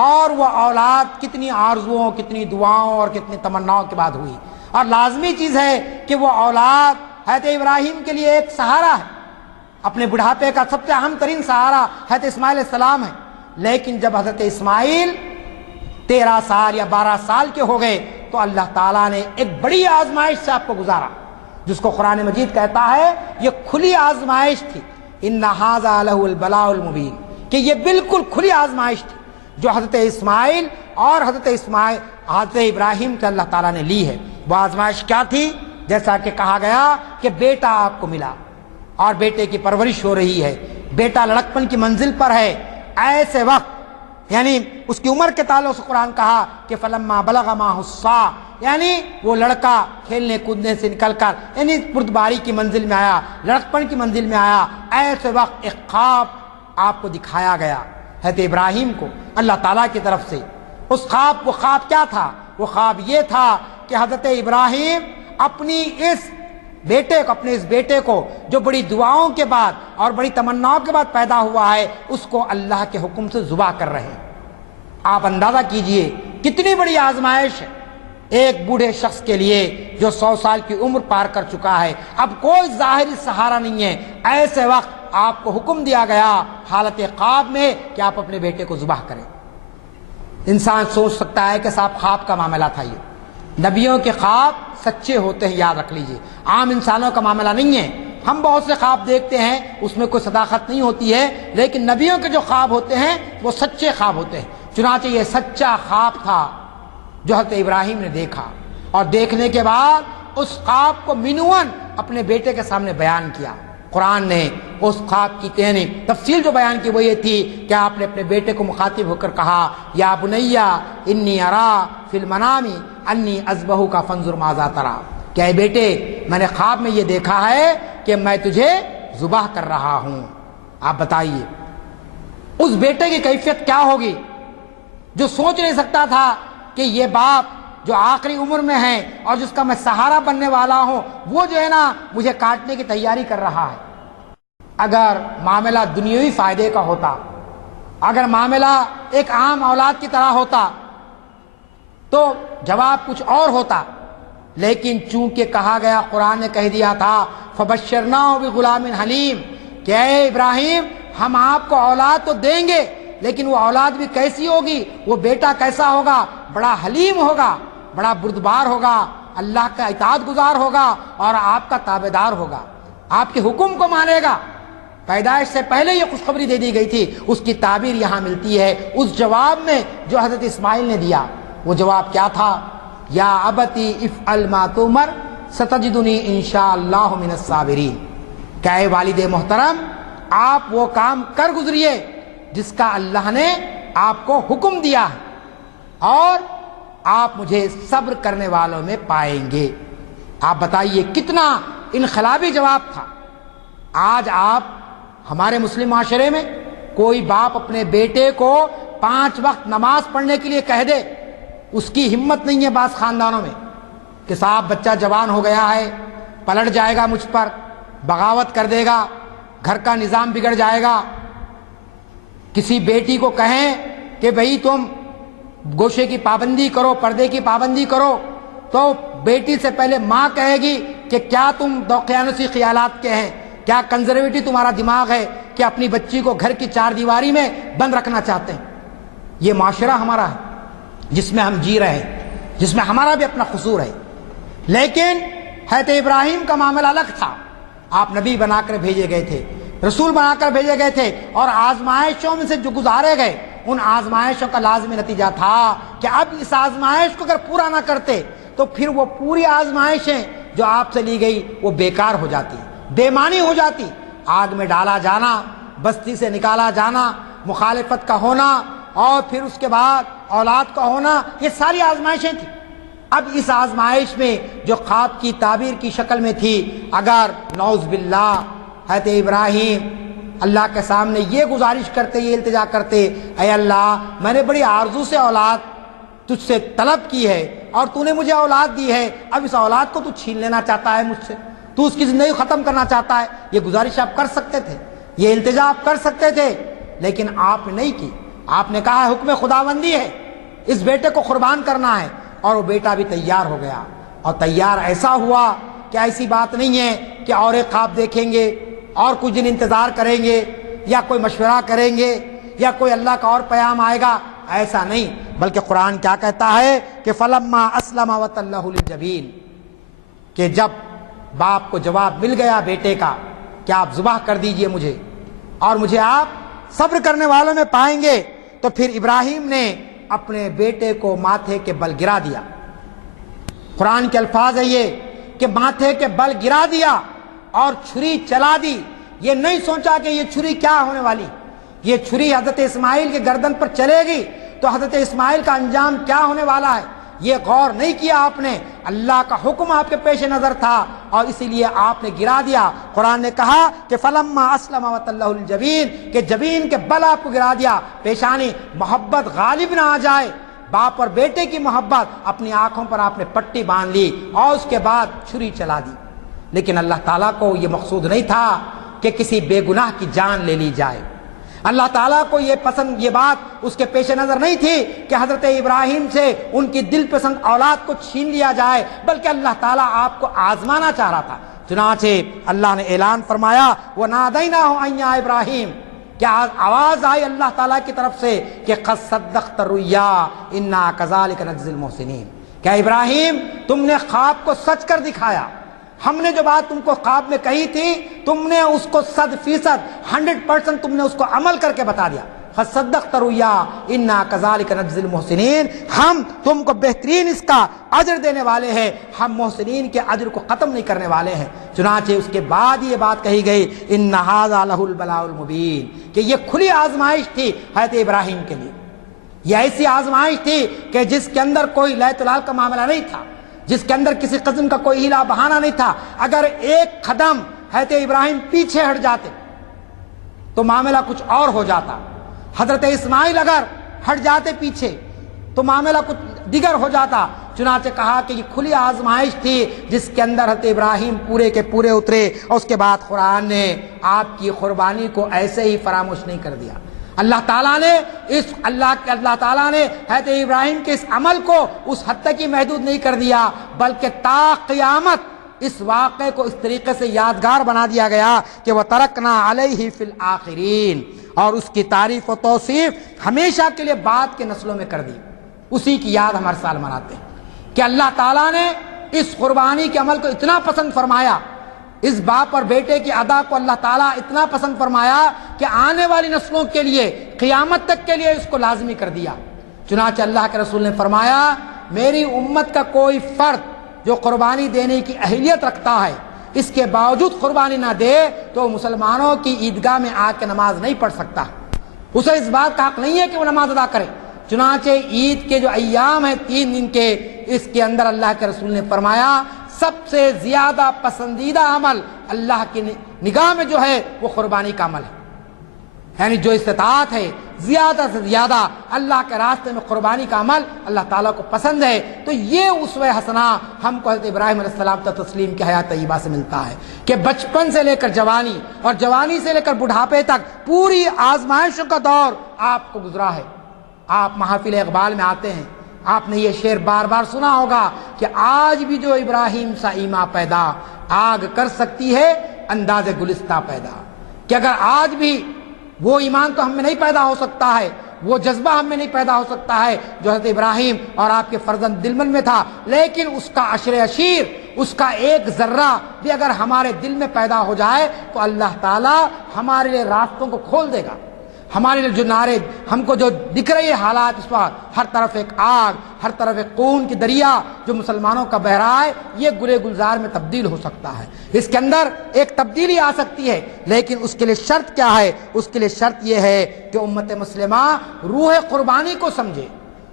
اور وہ اولاد کتنی آرزوؤں، کتنی دعاؤں اور کتنی تمناؤں کے بعد ہوئی، اور لازمی چیز ہے کہ وہ اولاد حضرت ابراہیم کے لیے ایک سہارا ہے، اپنے بڑھاپے کا سب سے اہم ترین سہارا حضرت اسماعیل علیہ السلام ہے۔ لیکن جب حضرت اسماعیل 13 سال یا 12 سال کے ہو گئے تو اللہ تعالیٰ نے ایک بڑی آزمائش سے آپ کو گزارا، جس کو قرآن مجید کہتا ہے یہ کھلی آزمائش تھی، ان ھذا لہ البلاء المبین، کہ یہ بالکل کھلی آزمائش تھی جو حضرت اسماعیل اور حضرت ابراہیم سے اللہ تعالیٰ نے لی ہے۔ وہ آزمائش کیا تھی؟ جیسا کہ کہا گیا کہ بیٹا آپ کو ملا اور بیٹے کی پرورش ہو رہی ہے، بیٹا لڑکپن کی منزل پر ہے۔ ایسے وقت یعنی اس کی عمر کے تعلق سے قرآن کہا کہ فلما بلغ معہ السعی، یعنی وہ لڑکا کھیلنے کودنے سے نکل کر یعنی بردباری کی منزل میں آیا، لڑکپن کی منزل میں آیا۔ ایسے وقت ایک خواب آپ کو دکھایا گیا حضرت ابراہیم کو اللہ تعالیٰ کی طرف سے۔ وہ خواب کیا تھا؟ وہ خواب یہ تھا کہ حضرت ابراہیم اپنے اس بیٹے کو جو بڑی دعاؤں کے بعد اور بڑی تمناؤں کے بعد پیدا ہوا ہے، اس کو اللہ کے حکم سے ذبح کر رہے ہیں۔ آپ اندازہ کیجئے کتنی بڑی آزمائش ہے ایک بوڑھے شخص کے لیے جو 100 سال کی عمر پار کر چکا ہے، اب کوئی ظاہری سہارا نہیں ہے۔ ایسے وقت آپ کو حکم دیا گیا حالت خواب میں کہ آپ اپنے بیٹے کو ذبح کریں۔ انسان سوچ سکتا ہے کہ صاحب خواب کا معاملہ تھا، یہ نبیوں کے خواب سچے ہوتے ہیں، یاد رکھ لیجئے، عام انسانوں کا معاملہ نہیں ہے۔ ہم بہت سے خواب دیکھتے ہیں، اس میں کوئی صداقت نہیں ہوتی ہے، لیکن نبیوں کے جو خواب ہوتے ہیں وہ سچے خواب ہوتے ہیں۔ چنانچہ یہ سچا خواب تھا جو حضرت ابراہیم نے دیکھا، اور دیکھنے کے بعد اس خواب کو منون اپنے بیٹے کے سامنے بیان کیا۔ قرآن نے اس خواب کی تفصیل جو بیان کی وہ یہ تھی کہ آپ نے اپنے بیٹے کو مخاطب ہو کر کہا یا بنیا انی ارا فی المنام انی اذبحک فانظر ماذا تری، کہ اے بیٹے میں نے خواب میں یہ دیکھا ہے کہ میں تجھے ذبح کر رہا ہوں۔ آپ بتائیے اس بیٹے کی کیفیت کیا ہوگی جو سوچ نہیں سکتا تھا کہ یہ باپ جو آخری عمر میں ہے اور جس کا میں سہارا بننے والا ہوں وہ جو ہے نا مجھے کاٹنے کی تیاری کر رہا ہے۔ اگر معاملہ دنیاوی فائدے کا ہوتا، اگر معاملہ ایک عام اولاد کی طرح ہوتا تو جواب کچھ اور ہوتا، لیکن چونکہ کہا گیا، قرآن نے کہہ دیا تھا فبشرناہ بغلام حلیم، کہ اے ابراہیم ہم آپ کو اولاد تو دیں گے لیکن وہ اولاد بھی کیسی ہوگی، وہ بیٹا کیسا ہوگا، بڑا حلیم ہوگا، بڑا بردبار ہوگا، اللہ کا اطاعت گزار ہوگا اور آپ کا تابعدار ہوگا، آپ کے حکم کو مانے گا۔ پیدائش سے پہلے یہ خوشخبری دے دی گئی تھی، اس کی تعبیر یہاں ملتی ہے اس جواب میں جو حضرت اسماعیل نے دیا۔ وہ جواب کیا تھا؟ یا ابتی افعل ما تؤمر ستجدنی انشاء اللہ من الصابرین، کہ اے والد محترم آپ وہ کام کر گزریے جس کا اللہ نے آپ کو حکم دیا ہے اور آپ مجھے صبر کرنے والوں میں پائیں گے۔ آپ بتائیے کتنا انقلابی جواب تھا۔ آج آپ ہمارے مسلم معاشرے میں کوئی باپ اپنے بیٹے کو 5 وقت نماز پڑھنے کے لیے کہہ دے، اس کی ہمت نہیں ہے بعض خاندانوں میں کہ صاحب بچہ جوان ہو گیا ہے، پلٹ جائے گا مجھ پر، بغاوت کر دے گا، گھر کا نظام بگڑ جائے گا۔ کسی بیٹی کو کہیں کہ بھئی تم گوشے کی پابندی کرو، پردے کی پابندی کرو، تو بیٹی سے پہلے ماں کہے گی کہ کیا تم دوقیانوسی خیالات کے ہیں، کیا کنزرویٹی تمہارا دماغ ہے کہ اپنی بچی کو گھر کی 4 دیواری میں بند رکھنا چاہتے ہیں۔ یہ معاشرہ ہمارا ہے جس میں ہم جی رہے ہیں، جس میں ہمارا بھی اپنا قصور ہے۔ لیکن حضرت ابراہیم کا معاملہ الگ تھا۔ آپ نبی بنا کر بھیجے گئے تھے، رسول بنا کر بھیجے گئے تھے، اور آزمائشوں میں سے جو گزارے گئے ان آزمائشوں کا لازمی نتیجہ تھا کہ اب اس آزمائش کو اگر پورا نہ کرتے تو پھر وہ پوری آزمائشیں جو آپ سے لی گئی وہ بیکار ہو جاتی، بے معنی ہو جاتی۔ آگ میں ڈالا جانا، بستی سے نکالا جانا، مخالفت کا ہونا، اور پھر اس کے بعد اولاد کا ہونا، یہ ساری آزمائشیں تھیں۔ اب اس آزمائش میں جو خواب کی تعبیر کی شکل میں تھی، اگر نعوذ باللہ حضرت ابراہیم اللہ کے سامنے یہ گزارش کرتے، یہ التجا کرتے، اے اللہ میں نے بڑی آرزو سے اولاد تجھ سے طلب کی ہے اور تو نے مجھے اولاد دی ہے، اب اس اولاد کو تو چھین لینا چاہتا ہے مجھ سے، تو اس کی زندگی ختم کرنا چاہتا ہے، یہ گزارش آپ کر سکتے تھے، یہ التجا آپ کر سکتے تھے، لیکن آپ نے نہیں کی۔ آپ نے کہا حکم خداوندی ہے، اس بیٹے کو قربان کرنا ہے، اور وہ بیٹا بھی تیار ہو گیا، اور تیار ایسا ہوا کہ ایسی بات نہیں ہے کہ اور ایک خواب دیکھیں گے اور کچھ دن انتظار کریں گے یا کوئی مشورہ کریں گے یا کوئی اللہ کا اور پیام آئے گا، ایسا نہیں، بلکہ قرآن کیا کہتا ہے کہ فلما اسلم وتلہ للجبین، کہ جب باپ کو جواب مل گیا بیٹے کا کہ آپ ذبح کر دیجئے مجھے اور مجھے آپ صبر کرنے والوں میں پائیں گے، تو پھر ابراہیم نے اپنے بیٹے کو ماتھے کے بل گرا دیا۔ قرآن کے الفاظ ہے یہ کہ ماتھے کے بل گرا دیا اور چھری چلا دی۔ یہ نہیں سوچا کہ یہ چھری کیا ہونے والی، یہ چھری حضرت اسماعیل کے گردن پر چلے گی تو حضرت اسماعیل کا انجام کیا ہونے والا ہے، یہ غور نہیں کیا آپ نے۔ اللہ کا حکم آپ کے پیش نظر تھا اور اسی لیے آپ نے گرا دیا۔ قرآن نے کہا کہ فلما اسلم وتلہ للجبین، کہ جبین کے بل آپ کو گرا دیا، پیشانی محبت غالب نہ آ جائے، باپ اور بیٹے کی محبت، اپنی آنکھوں پر آپ نے پٹی باندھ لی اور اس کے بعد چھری چلا دی۔ لیکن اللہ تعالیٰ کو یہ مقصود نہیں تھا کہ کسی بے گناہ کی جان لے لی جائے، اللہ تعالیٰ کو یہ پسند، یہ بات اس کے پیش نظر نہیں تھی کہ حضرت ابراہیم سے ان کی دل پسند اولاد کو چھین لیا جائے، بلکہ اللہ تعالیٰ آپ کو آزمانا چاہ رہا تھا۔ چنانچہ اللہ نے اعلان فرمایا وَنَادَيْنَاهُ أَن يَا إِبْرَاهِيمُ، کیا آواز آئی اللہ تعالیٰ کی طرف سے کہ قَدْ صَدَّقْتَ الرُّؤْيَا إِنَّا كَذَلِكَ نَجْزِي الْمُحْسِنِينَ، کہ ابراہیم تم نے خواب کو سچ کر دکھایا، ہم نے جو بات تم کو خواب میں کہی تھی تم نے اس کو 100% تم نے اس کو عمل کر کے بتا دیا۔ فصدقت رؤیا انا کذالک نجزی المحسنین، ہم تم کو بہترین اس کا اجر دینے والے ہیں، ہم محسنین کے اجر کو ختم نہیں کرنے والے ہیں۔ چنانچہ اس کے بعد یہ بات کہی گئی ان ھذا لہ البلاء المبین، کہ یہ کھلی آزمائش تھی حضرت ابراہیم کے لیے۔ یہ ایسی آزمائش تھی کہ جس کے اندر کوئی لے تلال کا معاملہ نہیں تھا، جس کے اندر کسی قسم کا کوئی ہیلا بہانہ نہیں تھا۔ اگر ایک قدم حضرت ابراہیم پیچھے ہٹ جاتے تو معاملہ کچھ اور ہو جاتا، حضرت اسماعیل اگر ہٹ جاتے پیچھے تو معاملہ کچھ دیگر ہو جاتا۔ چنانچہ کہا کہ یہ کھلی آزمائش تھی جس کے اندر حضرت ابراہیم پورے کے پورے اترے، اور اس کے بعد قرآن نے آپ کی قربانی کو ایسے ہی فراموش نہیں کر دیا۔ اللہ تعالیٰ نے اللہ تعالیٰ نے حضرت ابراہیم کے اس عمل کو اس حد تک ہی محدود نہیں کر دیا، بلکہ تا قیامت اس واقعے کو اس طریقے سے یادگار بنا دیا گیا کہ وَتَرَكْنَا عَلَيْهِ فِي الْآخِرِينَ، اور اس کی تعریف و توصیف ہمیشہ کے لیے بعد کے نسلوں میں کر دی۔ اسی کی یاد ہم ہر سال مناتے ہیں کہ اللہ تعالیٰ نے اس قربانی کے عمل کو اتنا پسند فرمایا، اس باپ اور بیٹے کی ادا کو اللہ تعالیٰ اتنا پسند فرمایا کہ آنے والی نسلوں کے لیے قیامت تک کے لیے اس کو لازمی کر دیا۔ چنانچہ اللہ کے رسول نے فرمایا میری امت کا کوئی فرد جو قربانی دینے کی اہلیت رکھتا ہے، اس کے باوجود قربانی نہ دے تو مسلمانوں کی عیدگاہ میں آ کے نماز نہیں پڑھ سکتا، اسے اس بات کا حق نہیں ہے کہ وہ نماز ادا کرے۔ چنانچہ عید کے جو ایام ہیں 3 دن کے، اس کے اندر اللہ کے رسول نے فرمایا سب سے زیادہ پسندیدہ عمل اللہ کی نگاہ میں جو ہے وہ قربانی کا عمل ہے، یعنی جو استطاعت ہے زیادہ سے زیادہ اللہ کے راستے میں قربانی کا عمل اللہ تعالیٰ کو پسند ہے۔ تو یہ اسوہ حسنہ ہم کو حضرت ابراہیم علیہ السلام تسلیم کی حیات طیبہ سے ملتا ہے کہ بچپن سے لے کر جوانی اور جوانی سے لے کر بڑھاپے تک پوری آزمائشوں کا دور آپ کو گزرا ہے۔ آپ محافل اقبال میں آتے ہیں، آپ نے یہ شعر بار بار سنا ہوگا کہ آج بھی جو ابراہیم سا ایما پیدا، آگ کر سکتی ہے انداز گلستہ پیدا، کہ اگر آج بھی وہ ایمان تو ہم میں نہیں پیدا ہو سکتا ہے، وہ جذبہ ہم میں نہیں پیدا ہو سکتا ہے جو حضرت ابراہیم اور آپ کے فرزند دلمن میں تھا، لیکن اس کا عشر عشیر، اس کا ایک ذرہ بھی اگر ہمارے دل میں پیدا ہو جائے تو اللہ تعالیٰ ہمارے لیے راستوں کو کھول دے گا۔ ہمارے لیے جو نعرے ہم کو جو دکھ رہے حالات اس وقت، ہر طرف ایک آگ، ہر طرف ایک خون کی دریا جو مسلمانوں کا بہ رہا ہے، یہ گلے گلزار میں تبدیل ہو سکتا ہے، اس کے اندر ایک تبدیلی آ سکتی ہے، لیکن اس کے لیے شرط کیا ہے؟ اس کے لیے شرط یہ ہے کہ امت مسلمہ روح قربانی کو سمجھے،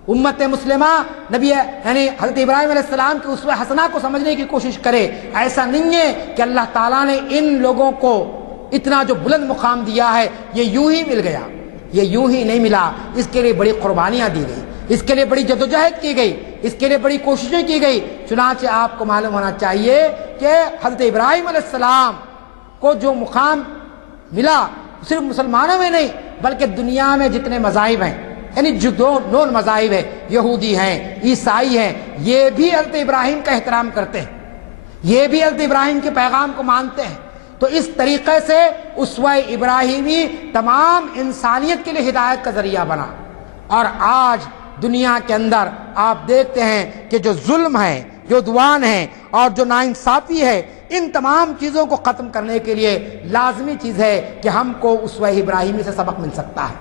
امت مسلمہ نبی یعنی حضرت ابراہیم علیہ السلام کی اسوہ حسنہ کو سمجھنے کی کوشش کرے۔ ایسا نہیں ہے کہ اللہ تعالیٰ نے ان لوگوں کو اتنا جو بلند مقام دیا ہے یہ یوں ہی مل گیا، یہ یوں ہی نہیں ملا، اس کے لیے بڑی قربانیاں دی گئی، اس کے لیے بڑی جدوجہد کی گئی، اس کے لیے بڑی کوششیں کی گئی۔ چنانچہ آپ کو معلوم ہونا چاہیے کہ حضرت ابراہیم علیہ السلام کو جو مقام ملا صرف مسلمانوں میں نہیں بلکہ دنیا میں جتنے مذاہب ہیں، یعنی جو دو مذاہب ہیں، یہودی ہیں، عیسائی ہیں، یہ بھی حضرت ابراہیم کا احترام کرتے ہیں، یہ بھی حضرت ابراہیم کے پیغام کو مانتے ہیں۔ تو اس طریقے سے اسوہ ابراہیمی تمام انسانیت کے لیے ہدایت کا ذریعہ بنا، اور آج دنیا کے اندر آپ دیکھتے ہیں کہ جو ظلم ہے، جو عدوان ہے اور جو ناانصافی ہے، ان تمام چیزوں کو ختم کرنے کے لیے لازمی چیز ہے کہ ہم کو اسوہ ابراہیمی سے سبق مل سکتا ہے۔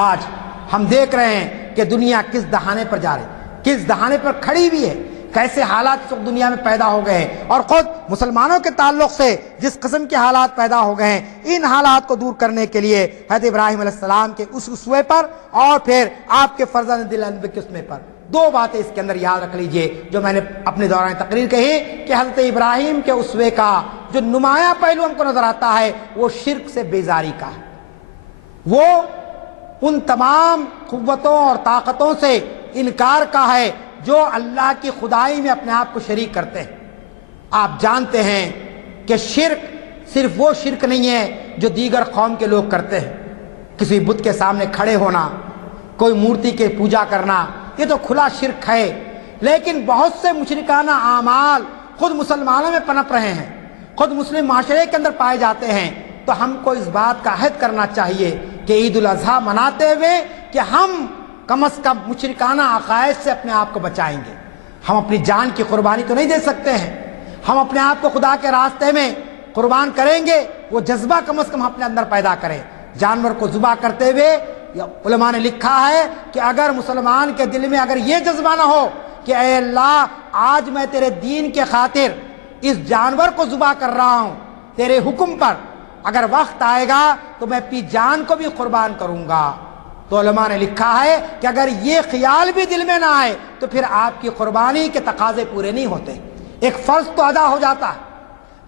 آج ہم دیکھ رہے ہیں کہ دنیا کس دہانے پر جا رہی، کس دہانے پر کھڑی ہوئی ہے، کیسے حالات اس وقت دنیا میں پیدا ہو گئے ہیں، اور خود مسلمانوں کے تعلق سے جس قسم کے حالات پیدا ہو گئے ہیں، ان حالات کو دور کرنے کے لیے حضرت ابراہیم علیہ السلام کے اس اسوے پر اور پھر آپ کے فرزند دلمن کے اسوے پر 2 باتیں اس کے اندر یاد رکھ لیجئے جو میں نے اپنے دوران تقریر کہی کہ حضرت ابراہیم کے اسوے کا جو نمایاں پہلو ہم کو نظر آتا ہے وہ شرک سے بیزاری کا ہے، وہ ان تمام قوتوں اور طاقتوں سے انکار کا ہے جو اللہ کی خدائی میں اپنے آپ کو شریک کرتے ہیں۔ آپ جانتے ہیں کہ شرک صرف وہ شرک نہیں ہے جو دیگر قوم کے لوگ کرتے ہیں، کسی بت کے سامنے کھڑے ہونا، کوئی مورتی کے پوجا کرنا، یہ تو کھلا شرک ہے، لیکن بہت سے مشرکانہ اعمال خود مسلمانوں میں پنپ رہے ہیں، خود مسلم معاشرے کے اندر پائے جاتے ہیں۔ تو ہم کو اس بات کا عہد کرنا چاہیے کہ عید الاضحیٰ مناتے ہوئے کہ ہم کم از کم مشرکانہ عقائد سے اپنے آپ کو بچائیں گے۔ ہم اپنی جان کی قربانی تو نہیں دے سکتے ہیں، ہم اپنے آپ کو خدا کے راستے میں قربان کریں گے، وہ جذبہ کم از کم اپنے اندر پیدا کریں۔ جانور کو ذبح کرتے ہوئے علماء نے لکھا ہے کہ اگر مسلمان کے دل میں اگر یہ جذبہ نہ ہو کہ اے اللہ آج میں تیرے دین کے خاطر اس جانور کو ذبح کر رہا ہوں تیرے حکم پر، اگر وقت آئے گا تو میں اپنی جان کو بھی قربان کروں گا، تو علماء نے لکھا ہے کہ اگر یہ خیال بھی دل میں نہ آئے تو پھر آپ کی قربانی کے تقاضے پورے نہیں ہوتے۔ ایک فرض تو ادا ہو جاتا ہے،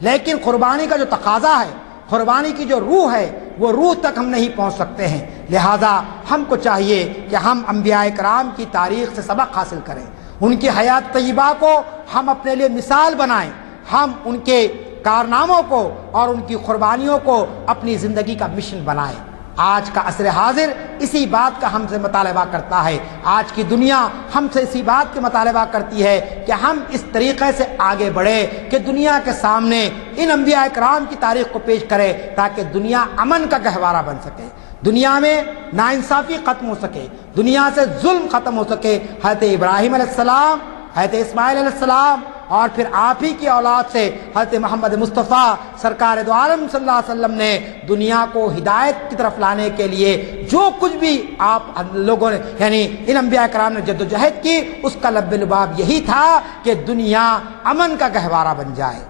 لیکن قربانی کا جو تقاضا ہے، قربانی کی جو روح ہے، وہ روح تک ہم نہیں پہنچ سکتے ہیں۔ لہذا ہم کو چاہیے کہ ہم انبیاء کرام کی تاریخ سے سبق حاصل کریں، ان کی حیات طیبہ کو ہم اپنے لیے مثال بنائیں، ہم ان کے کارناموں کو اور ان کی قربانیوں کو اپنی زندگی کا مشن بنائیں۔ آج کا عصر حاضر اسی بات کا ہم سے مطالبہ کرتا ہے، آج کی دنیا ہم سے اسی بات کے مطالبہ کرتی ہے کہ ہم اس طریقے سے آگے بڑھے کہ دنیا کے سامنے ان انبیاء کرام کی تاریخ کو پیش کرے تاکہ دنیا امن کا گہوارہ بن سکے، دنیا میں ناانصافی ختم ہو سکے، دنیا سے ظلم ختم ہو سکے۔ حضرت ابراہیم علیہ السلام، حضرت اسماعیل علیہ السلام اور پھر آپ ہی کی اولاد سے حضرت محمد مصطفیٰ سرکار دو عالم صلی اللہ علیہ وسلم نے دنیا کو ہدایت کی طرف لانے کے لیے جو کچھ بھی آپ لوگوں نے یعنی ان انبیاء کرام نے جدوجہد کی، اس کا لب لباب یہی تھا کہ دنیا امن کا گہوارہ بن جائے،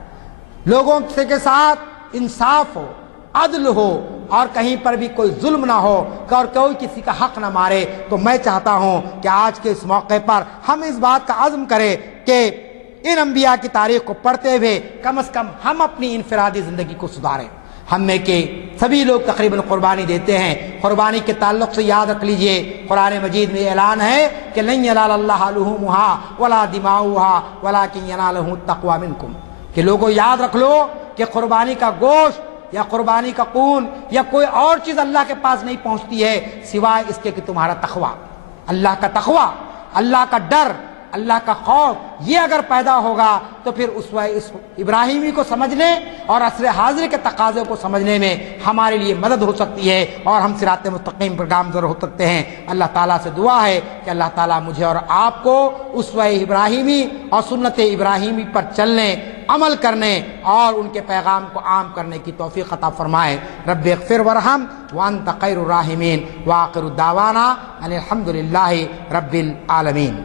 لوگوں کے ساتھ انصاف ہو، عدل ہو اور کہیں پر بھی کوئی ظلم نہ ہو اور کوئی کسی کا حق نہ مارے۔ تو میں چاہتا ہوں کہ آج کے اس موقع پر ہم اس بات کا عزم کریں کہ ان انبیاء کی تاریخ کو پڑھتے ہوئے کم از کم ہم اپنی انفرادی زندگی کو سدھاریں۔ ہم میں کے سبھی لوگ تقریباً قربانی دیتے ہیں، قربانی کے تعلق سے یاد رکھ لیجئے قرآن مجید میں اعلان ہے کہ لن ینال اللہ لحومها ولا دماؤها ولکن ینالہ التقوی منکم، کہ لوگوں یاد رکھ لو کہ قربانی کا گوشت یا قربانی کا خون یا کوئی اور چیز اللہ کے پاس نہیں پہنچتی ہے سوائے اس کے کہ تمہارا تقوی، اللہ کا تقوی، اللہ کا ڈر، اللہ کا خوف یہ اگر پیدا ہوگا تو پھر اس ابراہیمی کو سمجھنے اور عصر حاضر کے تقاضے کو سمجھنے میں ہمارے لیے مدد ہو سکتی ہے اور ہم صراط مستقیم پر گامزن ہو سکتے ہیں۔ اللہ تعالیٰ سے دعا ہے کہ اللہ تعالیٰ مجھے اور آپ کو اسوہ ابراہیمی اور سنت ابراہیمی پر چلنے، عمل کرنے اور ان کے پیغام کو عام کرنے کی توفیق عطا فرمائے۔ رب اغفر وارحم وانت خیر الراحمین، وآخر دعوانا ان الحمد للہ رب العالمین۔